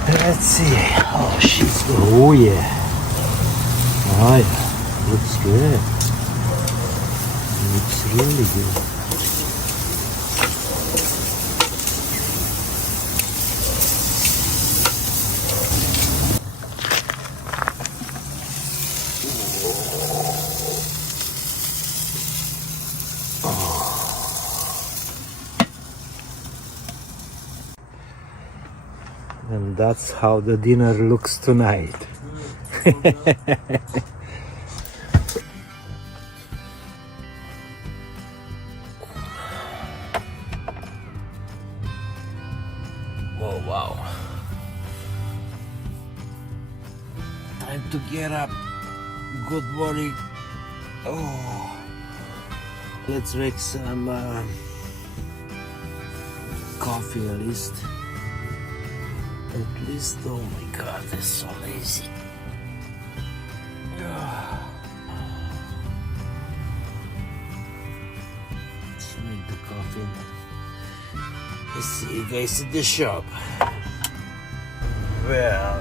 Let's see. Oh, she's good. Oh, yeah. Oh, yeah. Looks good. Looks really good. And that's how the dinner looks tonight. Oh wow. Time to get up. Good morning. Oh. Let's make some coffee at least. At least, oh my god, they're so lazy. Let's make the coffee. Let's see you guys at the shop. Well,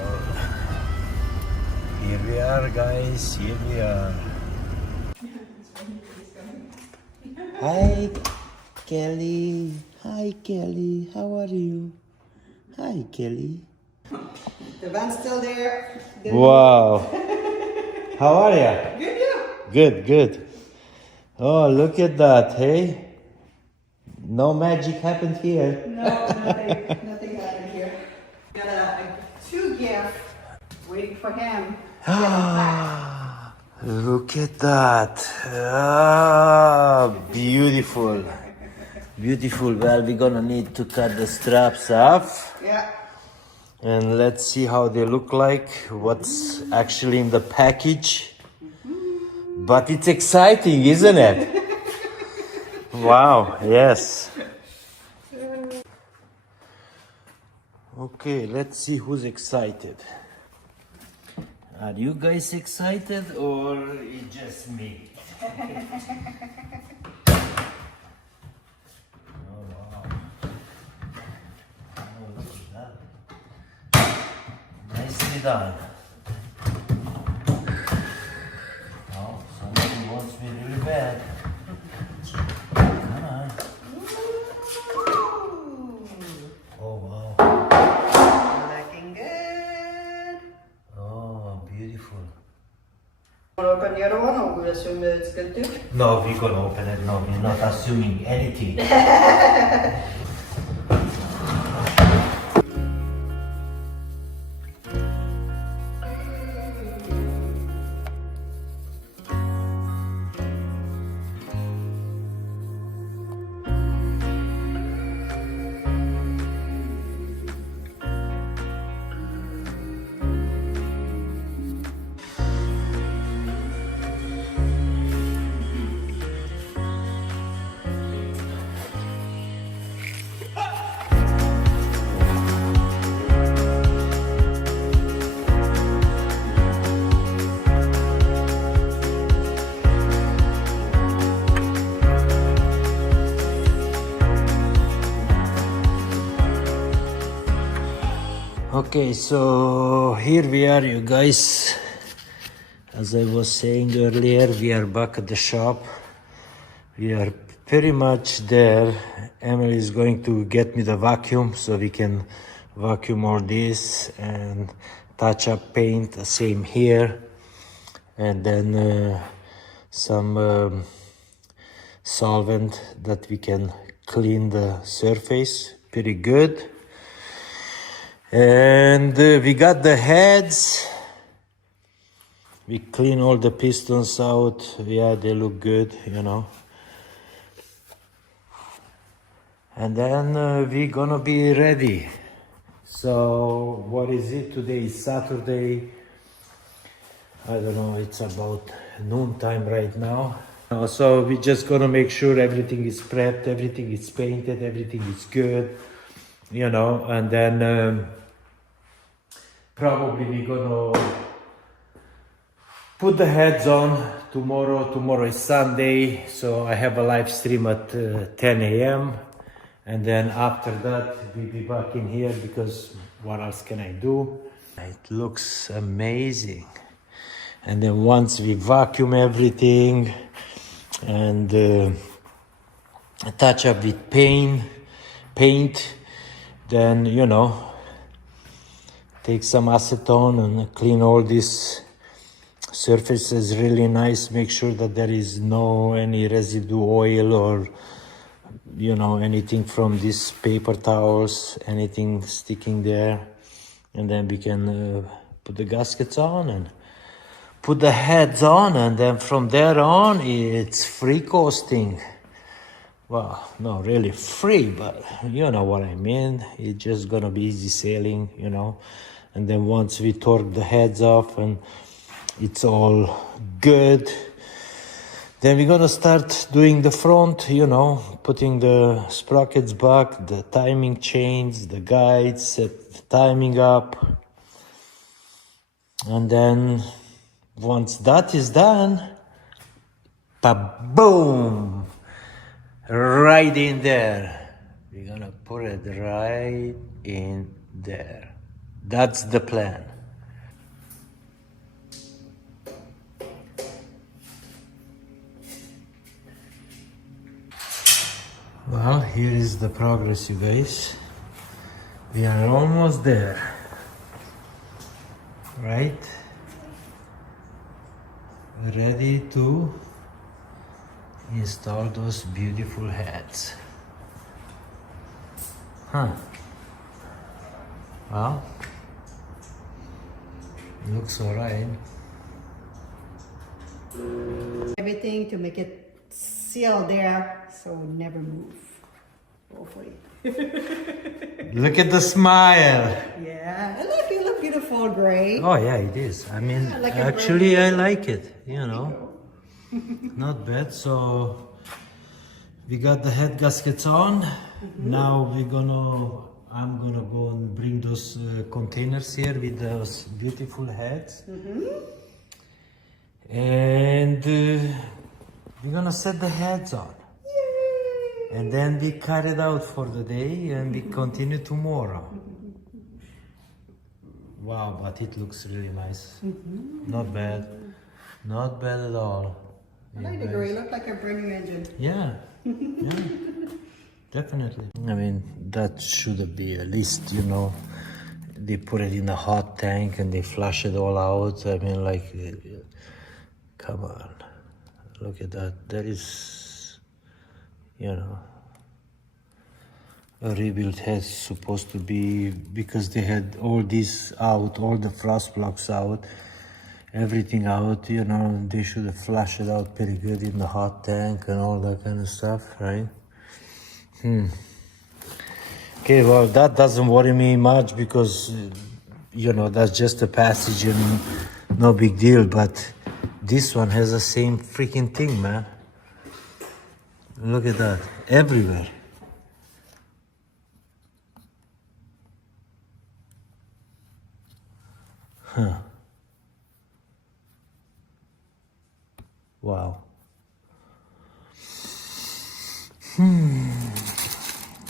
here we are, guys. Here we are. Hi, Kelly. Hi, Kelly. How are you? Hi, Kelly. The van's still there. Wow. How are you? Good, yeah. Good, good. Oh, look at that, hey? No magic happened here. No, nothing happened here. Got a two gift waiting for him. Look at that. Ah, beautiful. Beautiful. Well, we're gonna need to cut the straps off. Yeah. And let's see how they look like, what's actually in the package. But it's exciting, isn't it? Wow, yes. Okay, let's see who's excited. Are you guys excited or it's just me? Nicely done. Oh, somebody wants me really bad. Come on. Oh, wow. Looking good. Oh, beautiful. Want to open the other one or we assume that it's good too? No, we're gonna open it. No, we're not assuming anything. Okay, so here we are, you guys. As I was saying earlier, we are back at the shop. We are pretty much there. Emily is going to get me the vacuum so we can vacuum all this and touch up paint, same here. And then some solvent that we can clean the surface pretty good. And we got the heads. We clean all the pistons out. Yeah, they look good, you know. And then we're gonna be ready. So what is it? Today is Saturday. I don't know, it's about noontime right now. So we're just gonna make sure everything is prepped, everything is painted, everything is good, you know, and then probably we're gonna put the heads on tomorrow. Tomorrow is Sunday, so I have a live stream at 10 a.m. And then after that, we'll be back in here because what else can I do? It looks amazing. And then once we vacuum everything and touch up with paint, then, you know, take some acetone and clean all these surfaces really nice. Make sure that there is no any residue oil or, you know, anything from these paper towels, anything sticking there. And then we can put the gaskets on and put the heads on, and then from there on it's free coasting. Well, not really free, but you know what I mean. It's just gonna be easy sailing, you know. And then once we torque the heads off and it's all good, then we're gonna start doing the front, you know, putting the sprockets back, the timing chains, the guides, set the timing up. And then once that is done, boom, right in there. We're gonna put it right in there. That's the plan. Well, here is the progress, you guys. We are almost there, right? Ready to install those beautiful heads. Huh. Well, looks alright. Everything to make it seal there so it would never move. Hopefully. Look at the smile. Yeah, and look, you look beautiful gray. Oh yeah, it is. I mean, Yeah, like a actually I like it, you know. Not bad. So we got the head gaskets on. Now I'm gonna go and bring those containers here with those beautiful heads. And we're gonna set the heads on. And then we cut it out for the day and we continue tomorrow. Wow, but it looks really nice. Not bad. Not bad at all. I like the gray, look like a brand new engine. Yeah, yeah, definitely. I mean, that should be at least, you know, they put it in a hot tank and they flush it all out. I mean, like, come on, look at that. There is, you know, a rebuild head supposed to be, because they had all this out, all the frost blocks out, everything out, you know, they should have flushed it out pretty good in the hot tank and all that kind of stuff, right? Okay, well, that doesn't worry me much because, you know, that's just a passage and no big deal, but this one has the same freaking thing, man. Look at that, everywhere. Huh. Wow.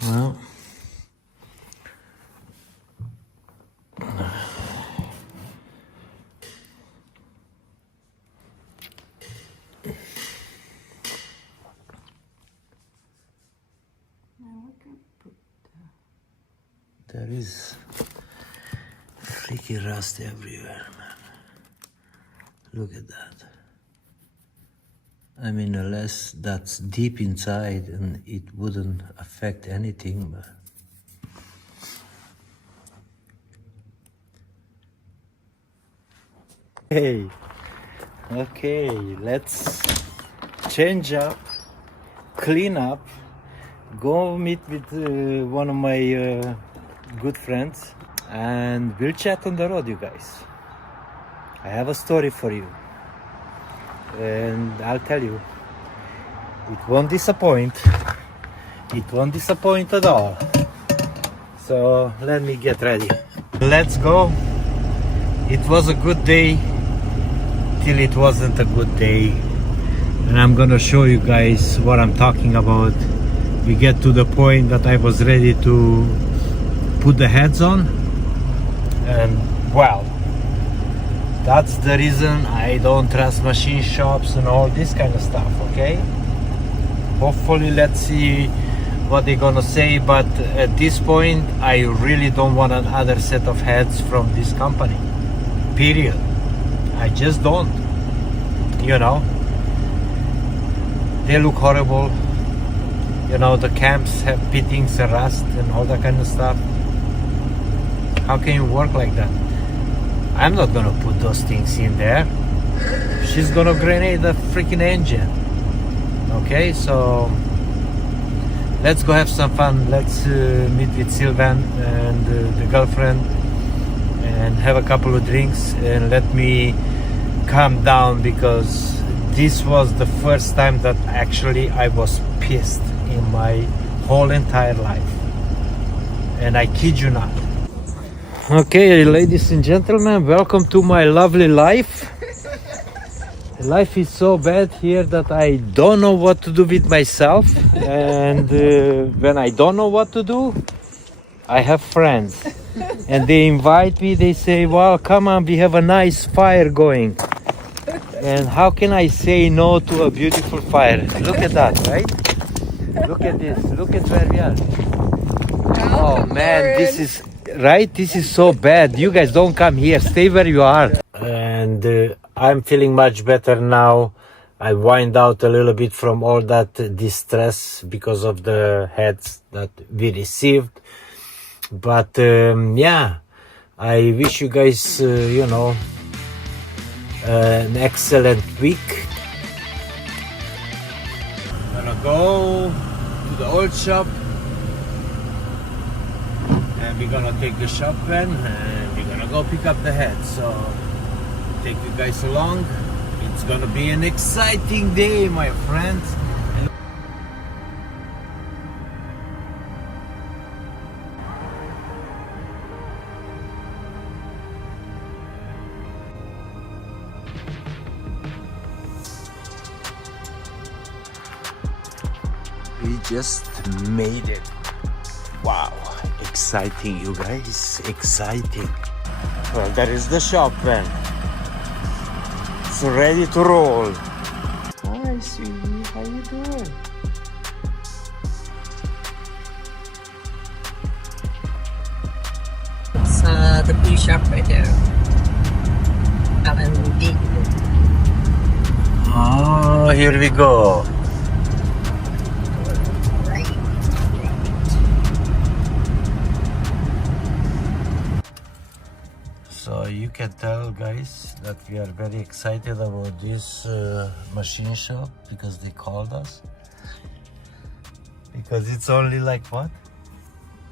Well, there is freaky rust everywhere, man. Look at that. I mean, unless that's deep inside and it wouldn't affect anything, but Hey, okay, let's change up, clean up, go meet with one of my good friends, and we'll chat on the road, you guys. I have a story for you, and I'll tell you, it won't disappoint. It won't disappoint at all. So let me get ready. Let's go. It was a good day till it wasn't a good day, and I'm gonna show you guys what I'm talking about. We get to the point that I was ready to put the heads on, and well, that's the reason I don't trust machine shops and all this kind of stuff. Okay, hopefully let's see what they're gonna say, but at this point I really don't want another set of heads from this company, period. I just don't, you know, they look horrible, you know, the camps have fittings and rust and all that kind of stuff. How can you work like that? I'm not gonna put those things in there. She's gonna grenade the freaking engine. Okay, so let's go have some fun. Let's meet with Sylvan and the girlfriend and have a couple of drinks, and let me calm down, because this was the first time that actually I was pissed in my whole entire life, and I kid you not. Okay, ladies and gentlemen, welcome to my lovely life. Life is so bad here that I don't know what to do with myself, and when I don't know what to do, I have friends, and they invite me. They say, well, come on, we have a nice fire going. And how can I say no to a beautiful fire? Look at that, right? Look at this, look at where we are. Oh man, this is right, this is so bad. You guys don't come here, stay where you are. And I'm feeling much better now. I wind out a little bit from all that distress because of the heads that we received. But yeah, I wish you guys, you know, an excellent week. I'm gonna go to the old shop, and we're gonna take the shop van and we're gonna go pick up the head. So take you guys along. It's gonna be an exciting day, my friends. We just made it. Wow, exciting, you guys, exciting. Well, there is the shop van. It's ready to roll. Hi, sweetie, how you doing? It's the blue shop right there. LND. Oh, here we go. So you can tell, guys, that we are very excited about this machine shop because they called us. Because it's only like what?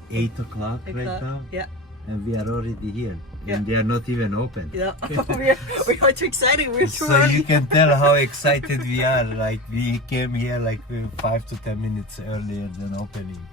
8 o'clock right now? Yeah. And we are already here. Yeah. And they are not even open. Yeah. we're too excited. We're too So early. you can tell how excited we are. Like we came here like 5 to 10 minutes earlier than opening.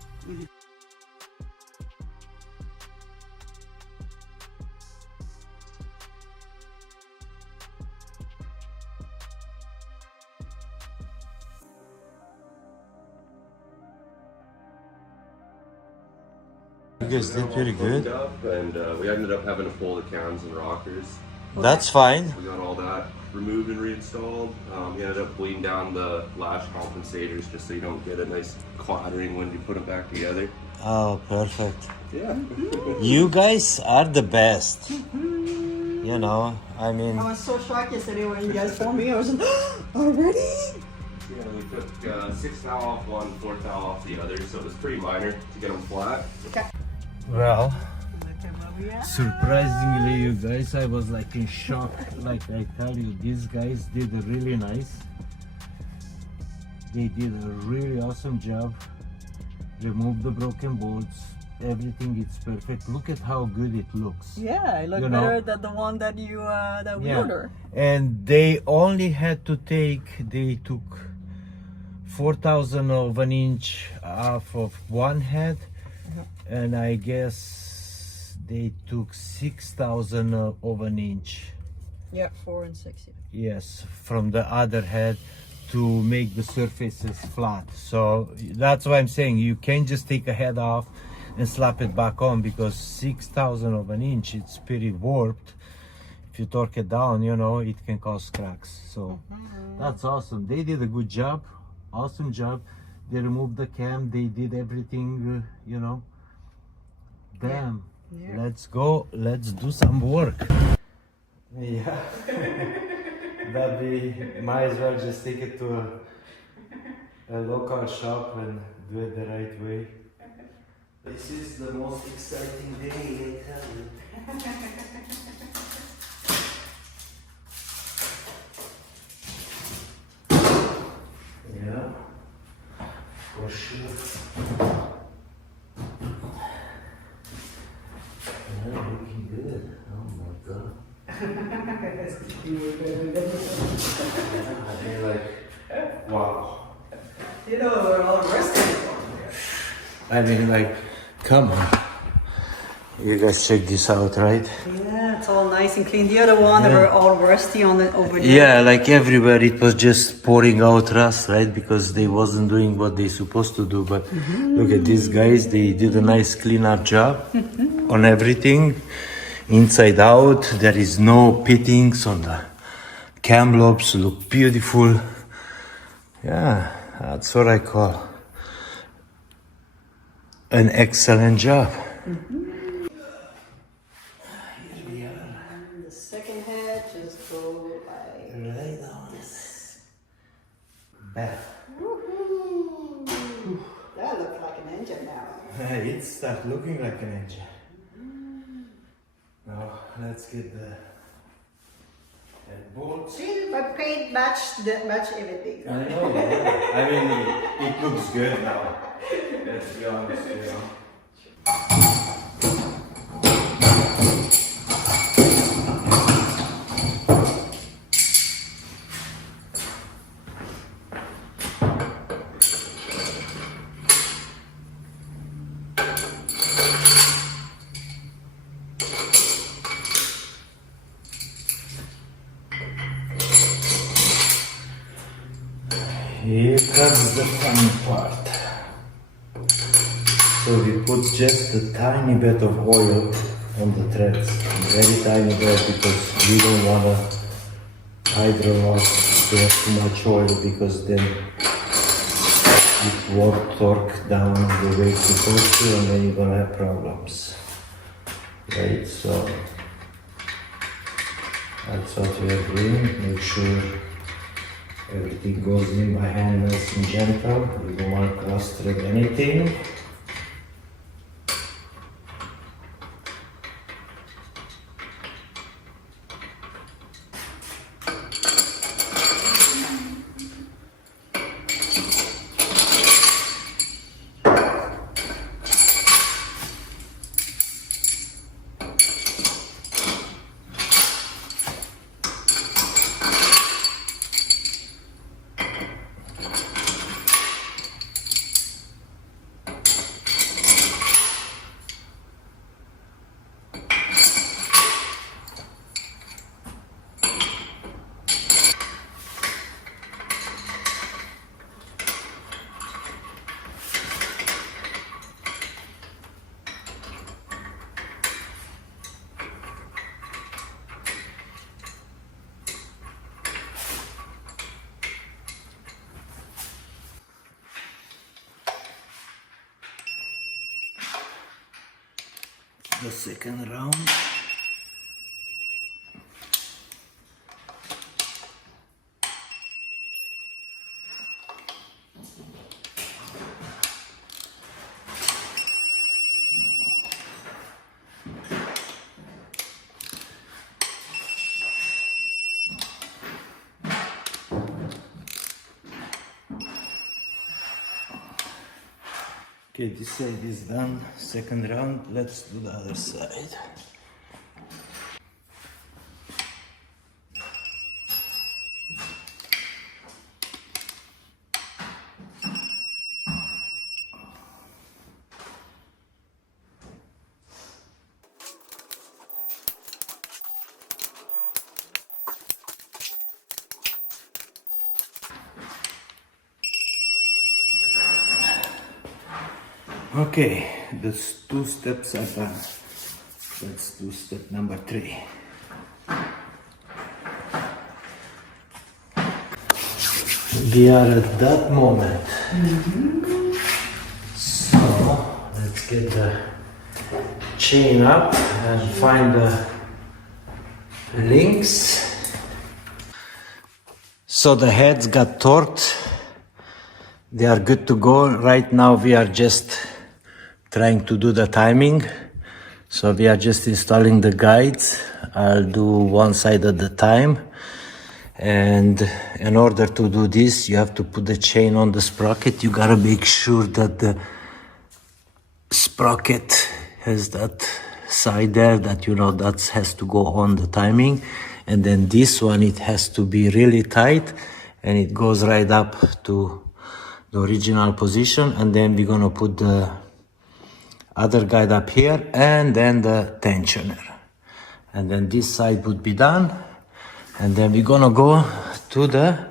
You guys did pretty good. And we ended up having to pull the cams and rockers. That's fine. We got all that removed and reinstalled. We ended up bleeding down the lash compensators just so you don't get a nice clattering when you put them back together. Oh, perfect. Yeah. You guys are the best. You know, I mean, I was so shocked yesterday when you guys told me. I was like, already? Yeah, we took 6 thou off one, 4 thou off the other, so it was pretty minor to get them flat. Okay. well, Yeah. Surprisingly, you guys, I was like in shock. Like I tell you, these guys did a really nice. They did a really awesome job. Removed the broken bolts. Everything is perfect. Look at how good it looks. Yeah, it looked You know? better than the one that you that we ordered. And they only had to take. They took 4,000 of an inch off of one head, and I guess they took 6,000 of an inch. Yeah, 4 and 6. Yes, from the other head to make the surfaces flat. So that's why I'm saying you can't just take a head off and slap it back on, because 6,000 of an inch, it's pretty warped. If you torque it down, you know, it can cause cracks. So that's awesome. They did a good job, awesome job. They removed the cam, they did everything, you know. Damn, Yeah. let's go, let's do some work. Yeah. That we might as well just take it to a local shop and do it the right way. This is the most exciting day, I tell you. Yeah, for sure. Yeah, looking good. Oh my god. I mean, like, wow. You know, we're all resting. I mean, like, come on. You guys check this out, right? Yeah, it's all nice and clean. The other one, they Yeah. were all rusty on it over there. Yeah, like everywhere it was just pouring out rust, right? Because they wasn't doing what they supposed to do. But look at these guys, they did a nice clean up job on everything. Inside out, there is no pittings on the cam lobes, look beautiful. Yeah, that's what I call an excellent job. Here we are. And the second head just go like Right on this. Back. woohoo. That looks like an engine now. It starts looking like an engine. Now let's get the bolts. See, my paint matched everything. I know. Yeah. I mean, it looks good now. Let's be honest, you know. Here comes the fun part. So we put just a tiny bit of oil on the threads, very tiny bit, because we don't want to hydro loss to have too much oil, because then it won't torque down the way it's supposed to, and then you're gonna have problems. Right, so that's what we are doing. Make sure everything goes in by hand, nice and gentle. We don't want to cross thread anything. The second round. Okay, this side is done. Second round, let's do the other side. Okay, those 2 steps are done. Let's do step number 3. We are at that moment. So let's get the chain up and find the links. So the heads got torqued. They are good to go. Right now we are just trying to do the timing. So we are just installing the guides. I'll do one side at a time. And in order to do this, you have to put the chain on the sprocket. You gotta make sure that the sprocket has that side there that that has to go on the timing. And then this one, it has to be really tight and it goes right up to the original position. And then we're gonna put the other guide up here and then the tensioner. And then this side would be done. And then we're gonna go to the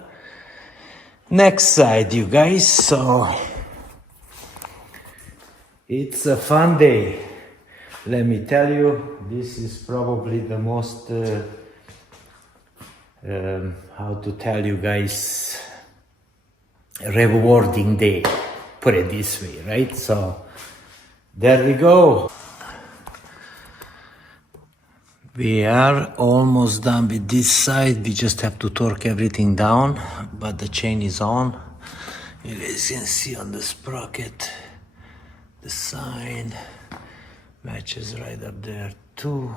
next side, you guys. So it's a fun day. Let me tell you, this is probably the most, how to tell you guys, rewarding day. Put it this way, right? So there we go. We are almost done with this side. We just have to torque everything down, but the chain is on. You guys can see on the sprocket, the sign matches right up there too.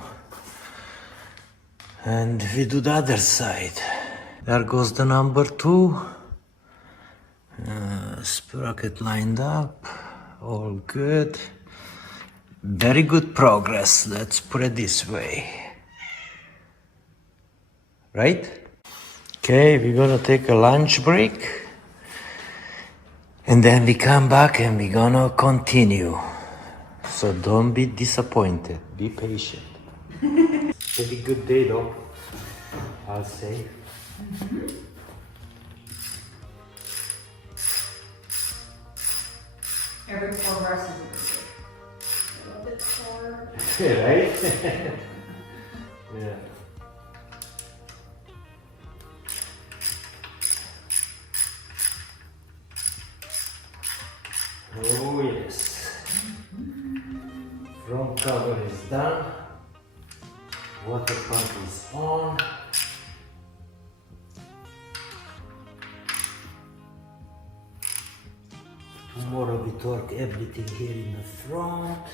And we do the other side. There goes the number 2. Sprocket lined up, all good. Very good progress, let's put it this way. Right? Okay, we're gonna take a lunch break. And then we come back and we're gonna continue. So don't be disappointed, be patient. Pretty good day though, I'll say. Every progress is a good day. A little bit forward. Yeah, right? Yeah. Oh yes. Front cover is done. Water pump is on. Tomorrow we torque everything here in the front.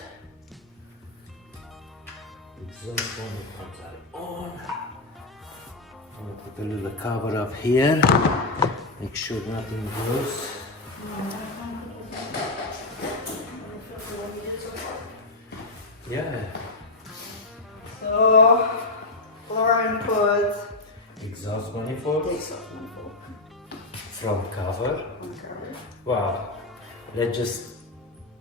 Exhaust pumps are on. I'm gonna put a little cover up here. Make sure nothing goes. Yeah. So, Loren put Exhaust manifold. exhaust manifold Front cover. on the cover. Wow. Let's just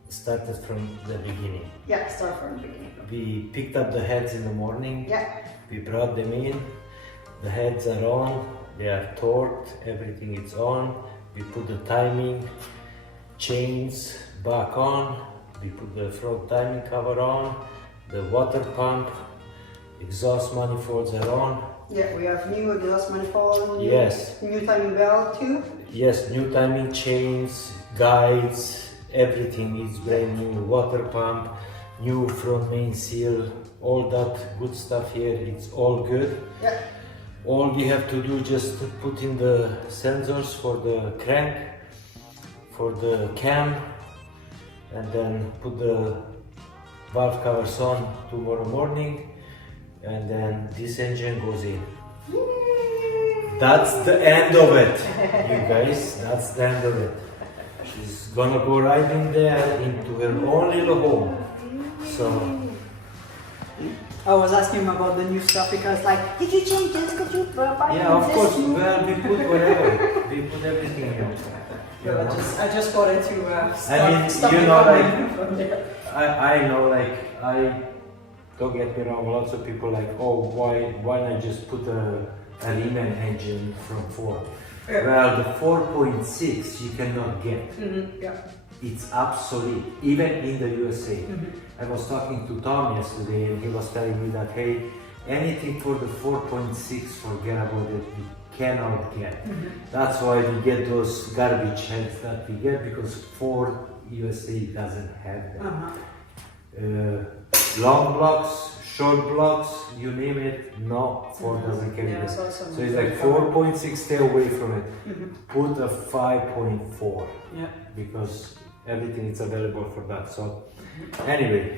start it from the beginning. Yeah, start from the beginning. We picked up the heads in the morning. Yeah. We brought them in. The heads are on. They are torqued. Everything is on. We put the timing chains back on. We put the front timing cover on. The water pump, exhaust manifolds are on. Yeah, we have new exhaust manifold. Yes. New timing belt too. Yes, new timing chains, guides, everything is brand new. Water pump, new front main seal, all that good stuff here. It's all good. Yeah. All we have to do just to put in the sensors for the crank, for the cam, and then put the valve covers on tomorrow morning, and then this engine goes in. That's the end of it, you guys. That's the end of it. She's gonna go right in there into her own little home. So I was asking him about the new stuff because like, did you change this? Could you buy yeah, of this course. new? Well, we put whatever. We put everything here. Yeah, I just wanted to stop you it know, coming from there. I know, like, don't get me wrong, lots of people like, oh, why not just put a Reassembling engine from 4? Yeah. Well, the 4.6 you cannot get. Yeah. It's obsolete, even in the USA. I was talking to Tom yesterday and he was telling me that, hey, anything for the 4.6, forget about it, we cannot get. That's why we get those garbage heads that we get, because Ford USA doesn't have them. Long blocks, short blocks, you name it, no, Ford doesn't carry Yeah, them. so So it's like 4.6, stay away from it. Put a 5.4, Yeah. because everything is available for that. So anyway,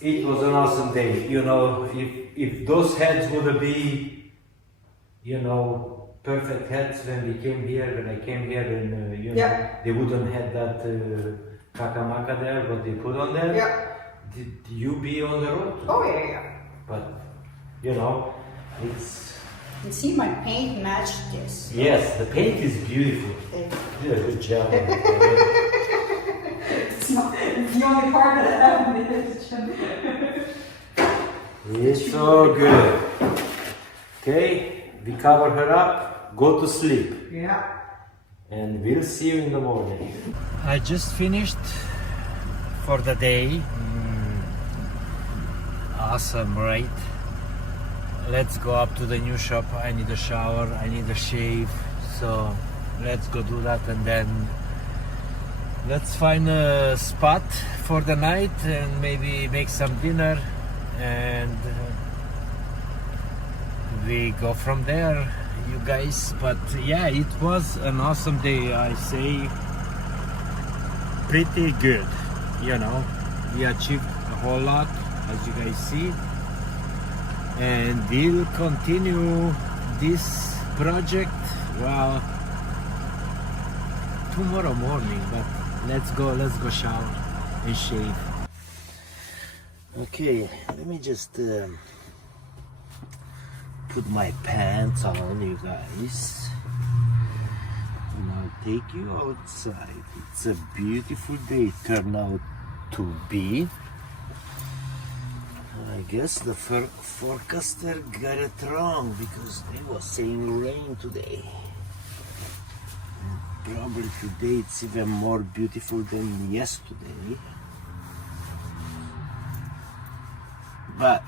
it was an awesome day. You know, if those heads would be, you know, perfect heads when I came here, and you know, they wouldn't have that kakamaka there, what they put on there. Yeah. Did you be on the road? Oh yeah. But you know, it's You see, my paint matched this. yes, the paint is beautiful. Thank You did a good job. It's not the only part that I have in this. It's so good. Okay, we cover her up, go to sleep, Yeah. and we'll see you in the morning. I just finished for the day. Awesome, right? Let's go up to the new shop. I need a shower, I need a shave, so let's go do that, and then let's find a spot for the night and maybe make some dinner, and we go from there, you guys. But yeah, it was an awesome day, I say. Pretty good, you know. We achieved a whole lot, as you guys see, and we'll continue this project, well, tomorrow morning. But let's go shower and shave. Okay, let me just put my pants on, you guys, and I'll take you outside. It's a beautiful day, turned out to be. I guess the forecaster got it wrong, because they were saying rain today. And probably today it's even more beautiful than yesterday. But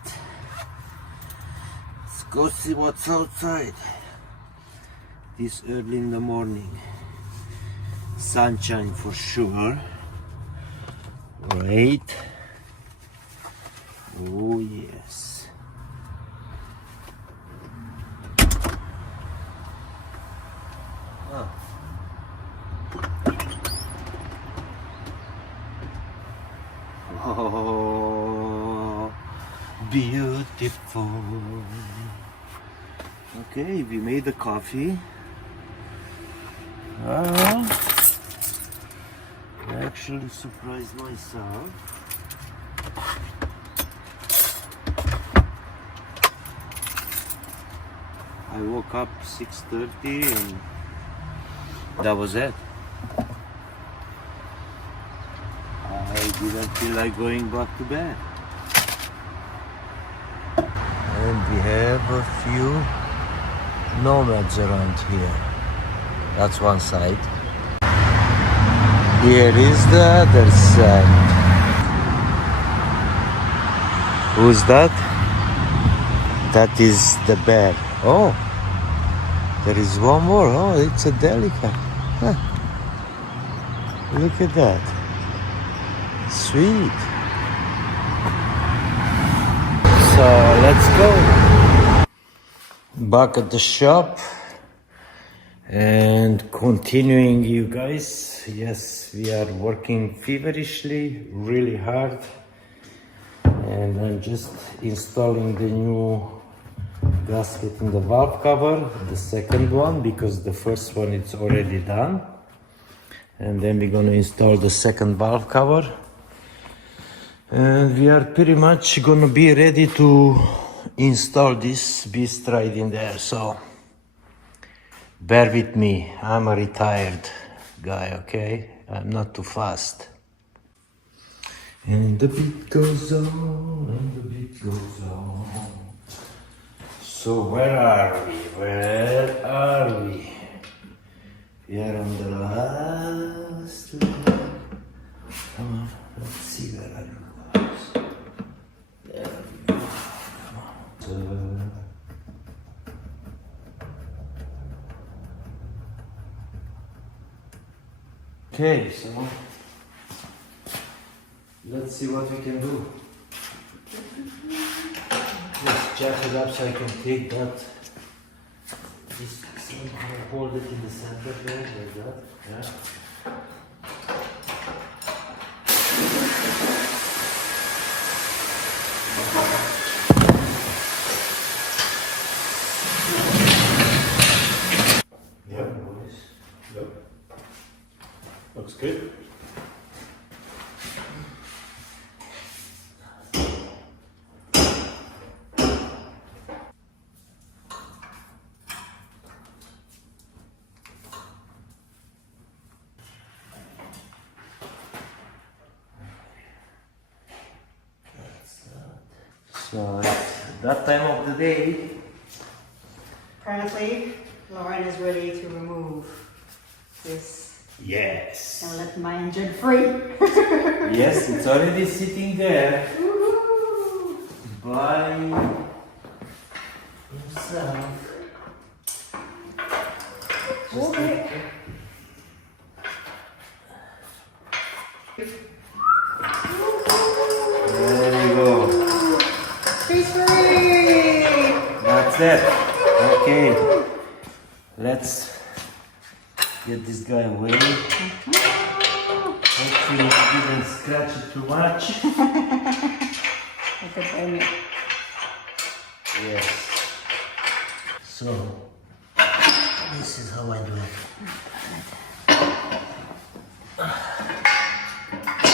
let's go see what's outside this early in the morning. Sunshine for sure, right? Oh yes. Oh, beautiful. Okay, we made the coffee. I actually surprised myself. I woke up 6:30 and that was it. I didn't feel like going back to bed. And we have a few nomads around here. That's one side. Here is the other side. Who's that? That is the bear. Oh, there is one more. Oh, it's a delica. Huh. Look at that. Sweet. So let's go. Back at the shop and continuing, you guys. Yes, we are working feverishly, really hard. And I'm just installing the new gasket in the valve cover, the second one, because the first one is already done. and then we're gonna install the second valve cover, and we are pretty much gonna be ready to install this beast right in there. So bear with me, I'm a retired guy, okay? I'm not too fast. And the beat goes on, and the beat goes on. So where are we? Where are we? We are on the last level. Come on, let's see where are you guys. There we go. Come on. So, okay, so let's see what we can do. Just jack it up so I can take that. Just somehow hold it in the center there, like that. Yeah. Yep. Yep. Looks good. So it's that time of the day. Apparently, Loren is ready to remove this Yes. and let my engine free. Yes, it's already sitting there Woohoo! by himself. Okay. There you go. He's free! That's it. Okay. Let's get this guy away. Hopefully he didn't scratch it too much. Look at me. Yes. So this is how I do it.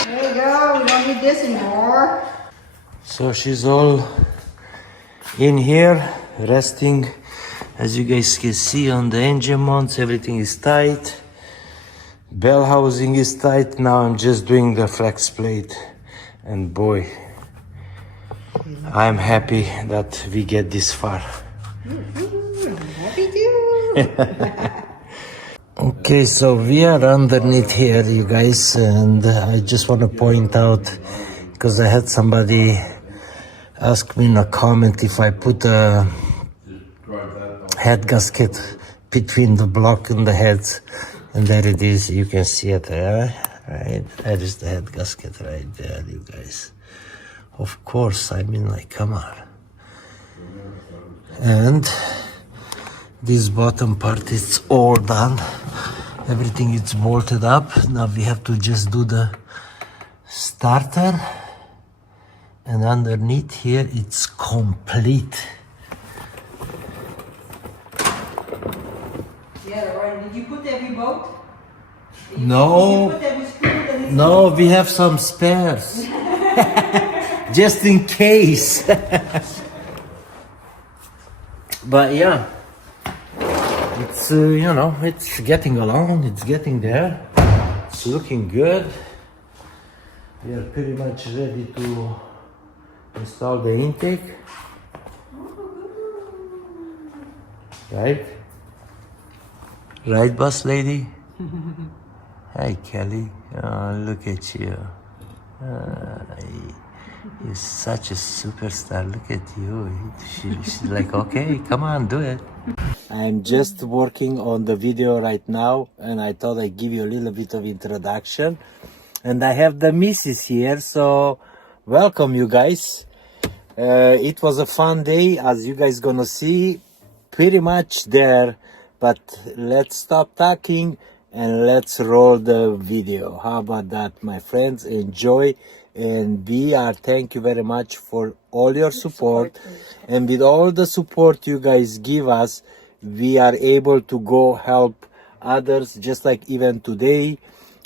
There you go. We don't need this anymore. So she's all in here, resting. As you guys can see on the engine mounts, everything is tight. Bell housing is tight. Now I'm just doing the flex plate. And boy, I'm happy that we get this far. I'm happy too. Okay, so we are underneath here, you guys, and I just want to point out, because I had somebody ask me in a comment if I put a head gasket between the block and the heads, and there it is. You can see it there, right? That is the head gasket right there, you guys. Of course, I mean, like, come on. And this bottom part is all done. Everything is bolted up. Now we have to just do the starter, and underneath here it's complete. Yeah, Loren, did you put every bolt? No. Did you put every screw that is No, we have some spares. Just in case. But yeah, it's, you know, it's getting along, it's getting there. It's looking good. We are pretty much ready to install the intake. Right? Right, boss lady? Hi, Kelly. Oh, look at you. You're such a superstar. Look at you. She's like, okay, come on, do it. I'm just working on the video right now, and I thought I'd give you a little bit of introduction. And I have the missus here, so welcome, you guys. It was a fun day, as you guys gonna see, pretty much there. But let's stop talking and let's roll the video. How about that, my friends? Enjoy. And thank you very much for all your support. And with all the support you guys give us, we are able to go help others, just like even today.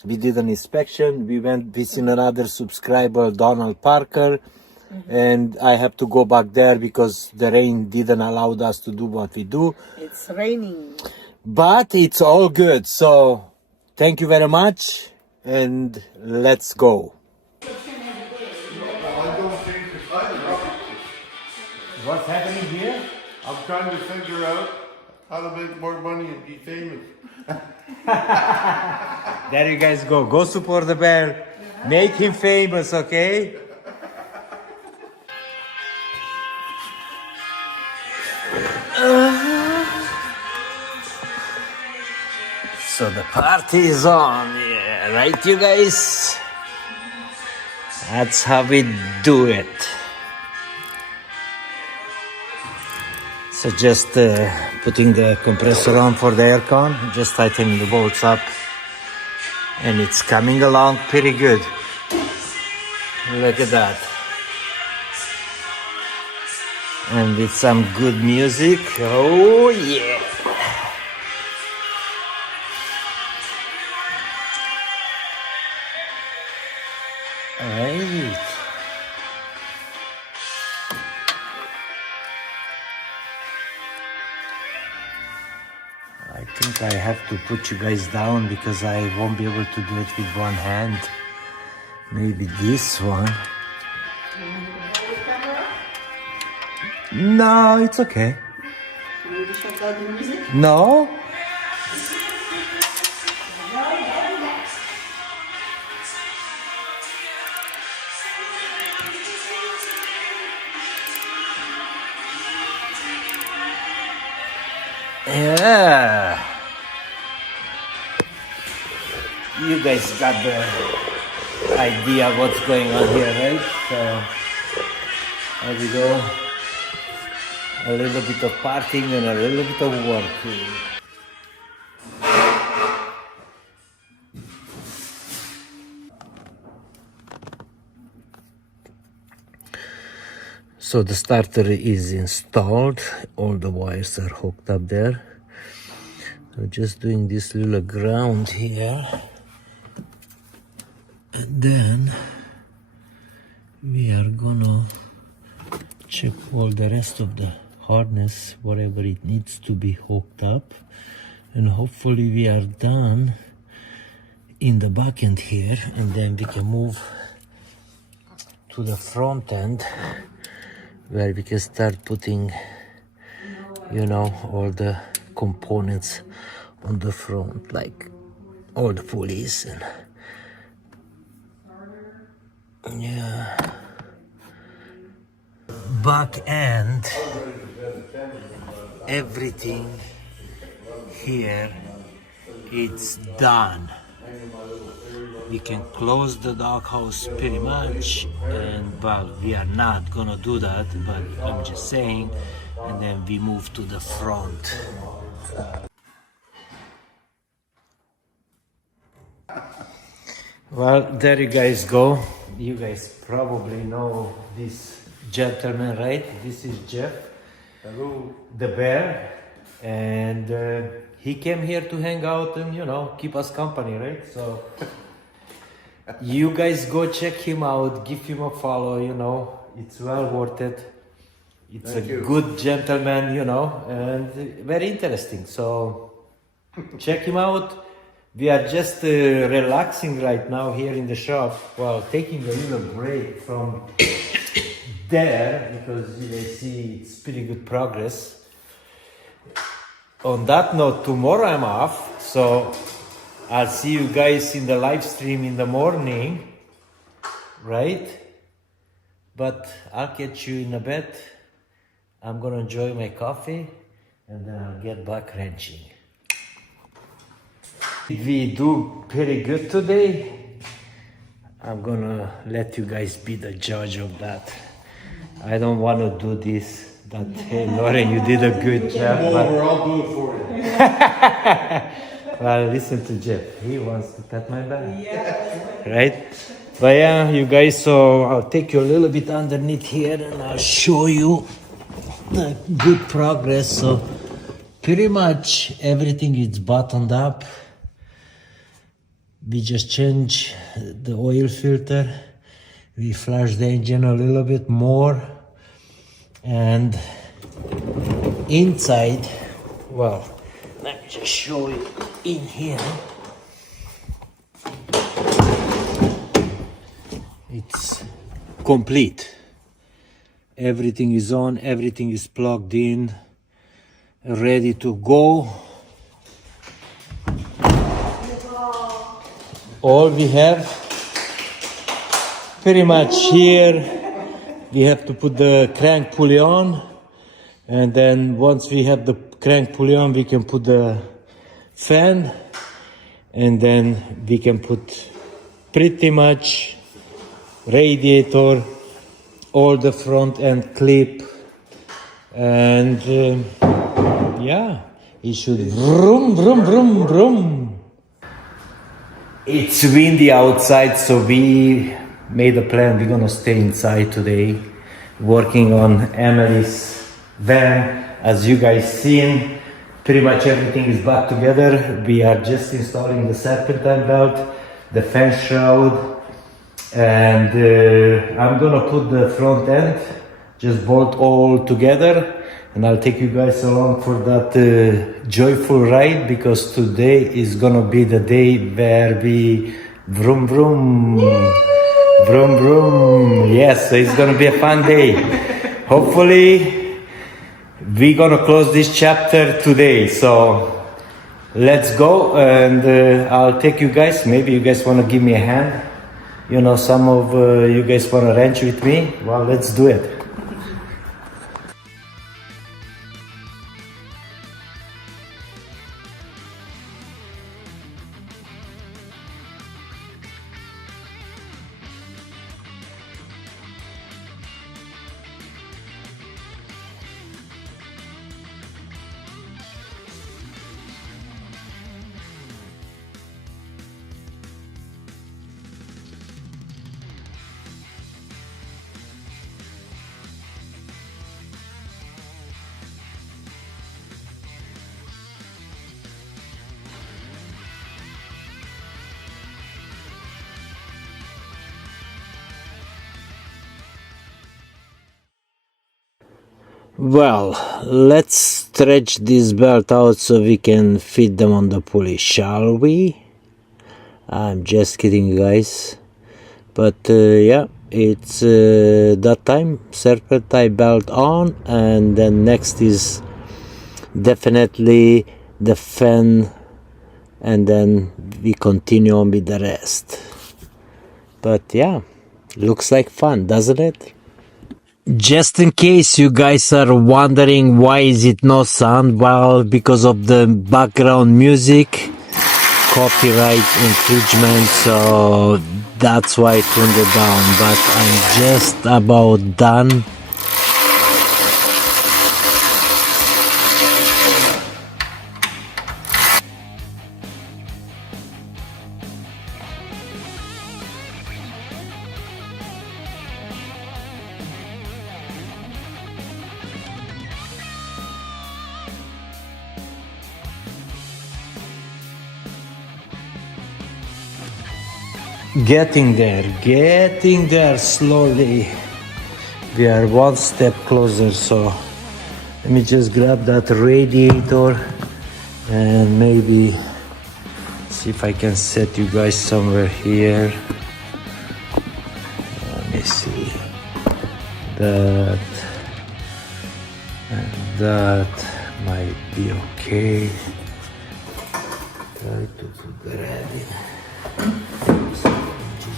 we did an inspection. We went visiting another subscriber, Donald Parker, and I have to go back there because the rain didn't allow us to do what we do. It's raining. But it's all good. So thank you very much, and let's go. What's happening here? I'm trying to figure out how to make more money and be famous. There you guys go. Go support the bear. Make him famous, okay? So the party is on, yeah, right, you guys? That's how we do it. So just putting the compressor on for the aircon, just tightening the bolts up, and it's coming along pretty good. Look at that. And with some good music, oh yeah. Alright. I think I have to put you guys down because I won't be able to do it with one hand. Maybe this one. No, it's okay. Maybe shut down the music. No? Yeah. You guys got the idea what's going on here, right? So, there we go. A little bit of partying and a little bit of working. So the starter is installed, all the wires are hooked up there. So just doing this little ground here, and then we are gonna check all the rest of the harness, whatever it needs to be hooked up, and hopefully we are done in the back end here, and then we can move to the front end where we can start putting, you know, all the components on the front, like all the pulleys and yeah. Back end, everything here, it's done. We can close the doghouse pretty much, and well, we are not gonna do that, but I'm just saying, and then we move to the front. Well, there you guys go. You guys probably know this gentleman, right? This is Jeff, the bear, and he came here to hang out and, you know, keep us company, right? So you guys go check him out, give him a follow, you know, it's well worth it. It's a good gentleman, you know, and very interesting. So check him out. We are just relaxing right now here in the shop while taking a little break from there, because you may see it's pretty good progress. On that note, tomorrow I'm off, so I'll see you guys in the live stream in the morning, right? But I'll catch you in a bit. I'm gonna enjoy my coffee and then I'll get back wrenching. We do pretty good today. I'm gonna let you guys be the judge of that. I don't want to do this, but hey, Loren, you did a good job. Well, I'll do it for you. Well, listen to Jeff. He wants to cut my back. Yeah. Right? But yeah, you guys, so I'll take you a little bit underneath here and I'll show you the good progress. So pretty much everything is buttoned up. We just change the oil filter. We flush the engine a little bit more, and inside, well, let me just show you in here. It's complete. Everything is on, everything is plugged in, ready to go. All we have pretty much here, we have to put the crank pulley on, and then once we have the crank pulley on, we can put the fan, and then we can put pretty much radiator, all the front end clip, and yeah, it should vroom vroom vroom vroom. It's windy outside, so we made a plan. We're gonna stay inside today, working on Emily's van. As you guys seen, pretty much everything is back together. We are just installing the serpentine belt, the fan shroud, and I'm gonna put the front end, just bolt all together, and I'll take you guys along for that joyful ride, because today is gonna be the day where we vroom vroom, vroom vroom. Yes, it's gonna be a fun day. Hopefully we're gonna close this chapter today, so let's go, and I'll take you guys. Maybe you guys wanna give me a hand. You know, some of you guys wanna wrench with me. Well, let's do it. Well, let's stretch this belt out so we can fit them on the pulley, shall we? I'm just kidding, guys. But yeah, it's that time. Serpentine belt on, and then next is definitely the fan, and then we continue on with the rest. But yeah, looks like fun, doesn't it? Just in case you guys are wondering why is it no sound, well, because of the background music, copyright infringement, so that's why I turned it down. But I'm just about done. Getting there slowly. We are one step closer, so let me just grab that radiator and maybe see if I can set you guys somewhere here. Let me see. That and that might be okay. Try to put the ready.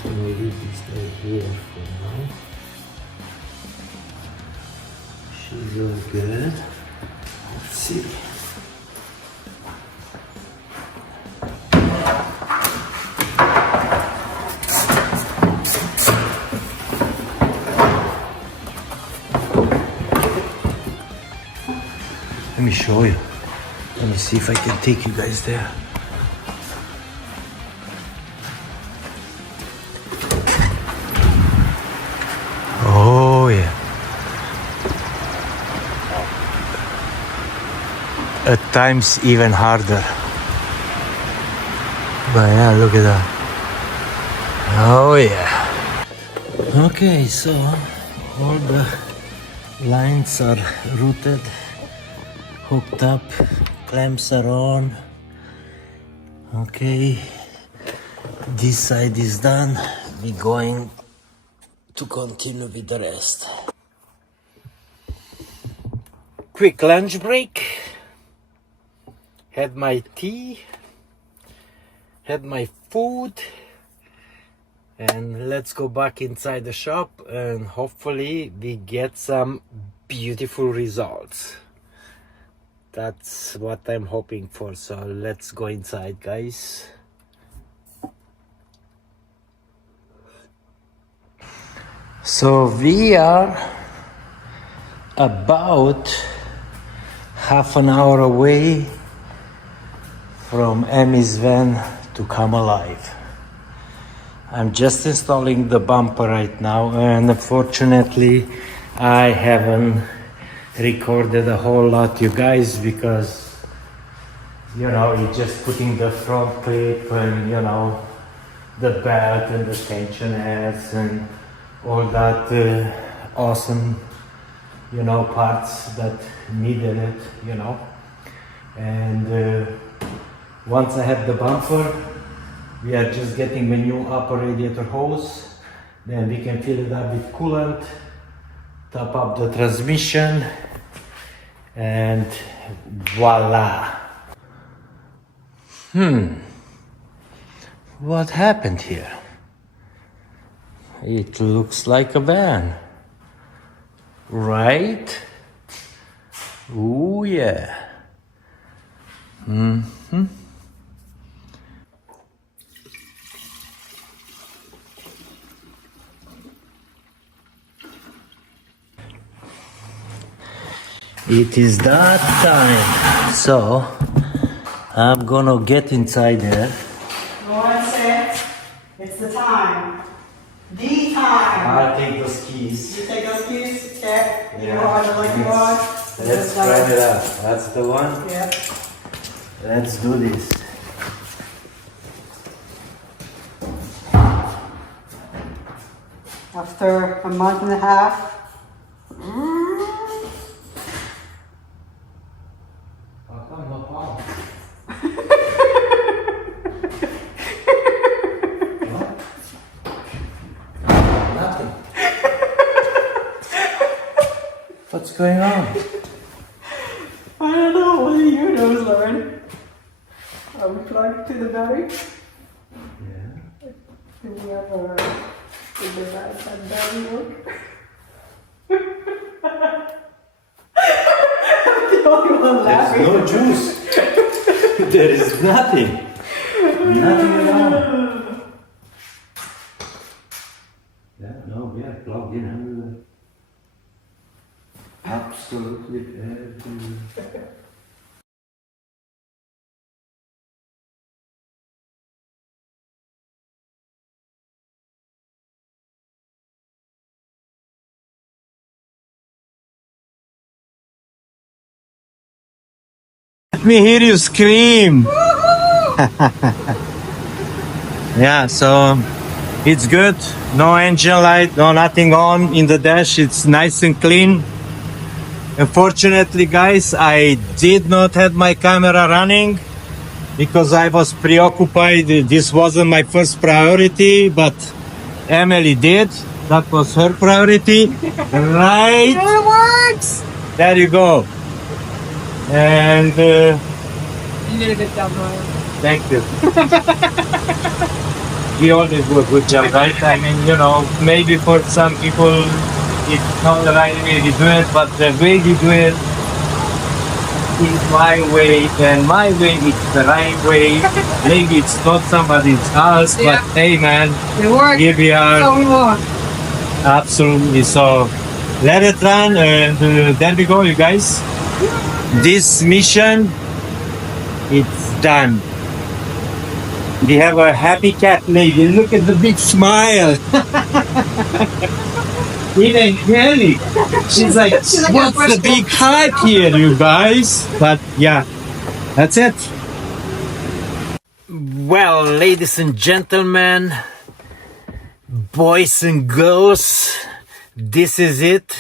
Maybe this guy here for now. She's all good. Let's see. Let me show you. Let me see if I can take you guys there. Oh yeah. At times even harder. But yeah, look at that. Oh yeah. Okay, so all the lines are routed, hooked up, clamps are on. Okay, this side is done. We're going to continue with the rest. Quick lunch break. Had my tea, had my food, and let's go back inside the shop and hopefully we get some beautiful results. That's what I'm hoping for. So let's go inside, guys. So we are about half an hour away from Emmy's van to come alive. I'm just installing the bumper right now, and unfortunately I haven't recorded a whole lot, you guys, because you know, you're just putting the front clip and you know, the belt and the tension heads and all that awesome, you know, parts that needed it, you know. And once I have the bumper, we are just getting a new upper radiator hose, then we can fill it up with coolant, top up the transmission, and voila. What happened here? It looks like a van, right? Oh yeah. It is that time, so I'm gonna get inside there. Loren said, it's the time. The time. I'll take those keys. You take those keys, check. You Yeah. are the lucky one. Let's try it out. That's the one. Yep. Let's do this. After a month and a half. Nothing. What's going on? I don't know, only you knows, Loren. Are we plugged to the battery? Yeah. Do we have our... Did the battery work? The only one There's laughing. no juice. There is nothing. Nothing at all. Yeah, no, we are plugged in everywhere. Absolutely everywhere. Let me hear you scream. Yeah, so it's good. No engine light, no nothing on in the dash. It's nice and clean. Unfortunately, guys, I did not have my camera running because I was preoccupied. This wasn't my first priority, but Emily did. That was her priority. Right? It works! There you go. And You did a good job, Loren. thank you. We always do a good job, right? I mean, you know, maybe for some people it's not the right way to do it, but the way we do it is my way, and my way is the right way. Maybe it's not somebody's house, but Yeah. hey man, It worked. here we are. So we want. Absolutely. So let it run, and there we go, you guys. This mission, it's done. We have a happy cat lady. Look at the big smile. Even Kelly. She's like, what's the big hype here, you guys? But yeah, that's it. Well, ladies and gentlemen, boys and girls, this is it.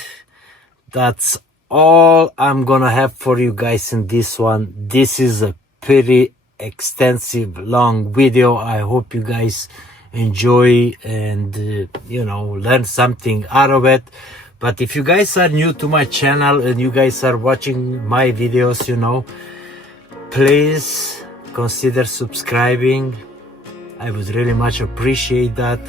That's all I'm gonna have for you guys in this one. This is a pretty extensive long video. I hope you guys enjoy and you know, learn something out of it. But if you guys are new to my channel and you guys are watching my videos, you know, please consider subscribing. I would really much appreciate that.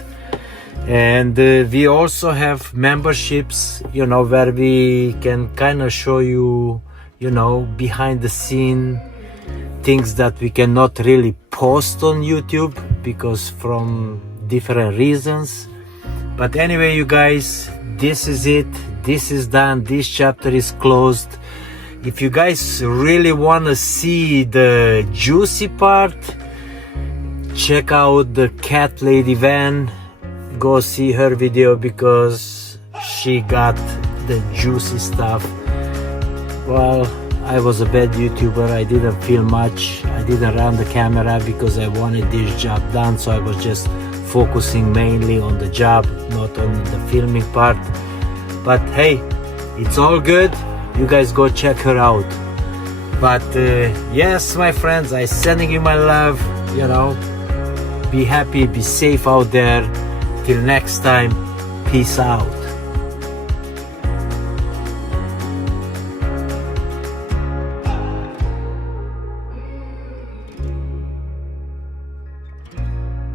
And we also have memberships, you know, where we can kind of show you, you know, behind the scene things that we cannot really post on YouTube because from different reasons. But anyway, you guys, this is it. This is done. This chapter is closed. If you guys really want to see the juicy part, check out the cat lady Van. Go see her video because she got the juicy stuff. Well, I was a bad YouTuber. I didn't film much. I didn't run the camera because I wanted this job done, so I was just focusing mainly on the job, not on the filming part. But hey, it's all good. You guys go check her out. But yes, my friends, I'm sending you my love. You know, be happy, be safe out there. Till next time, peace out.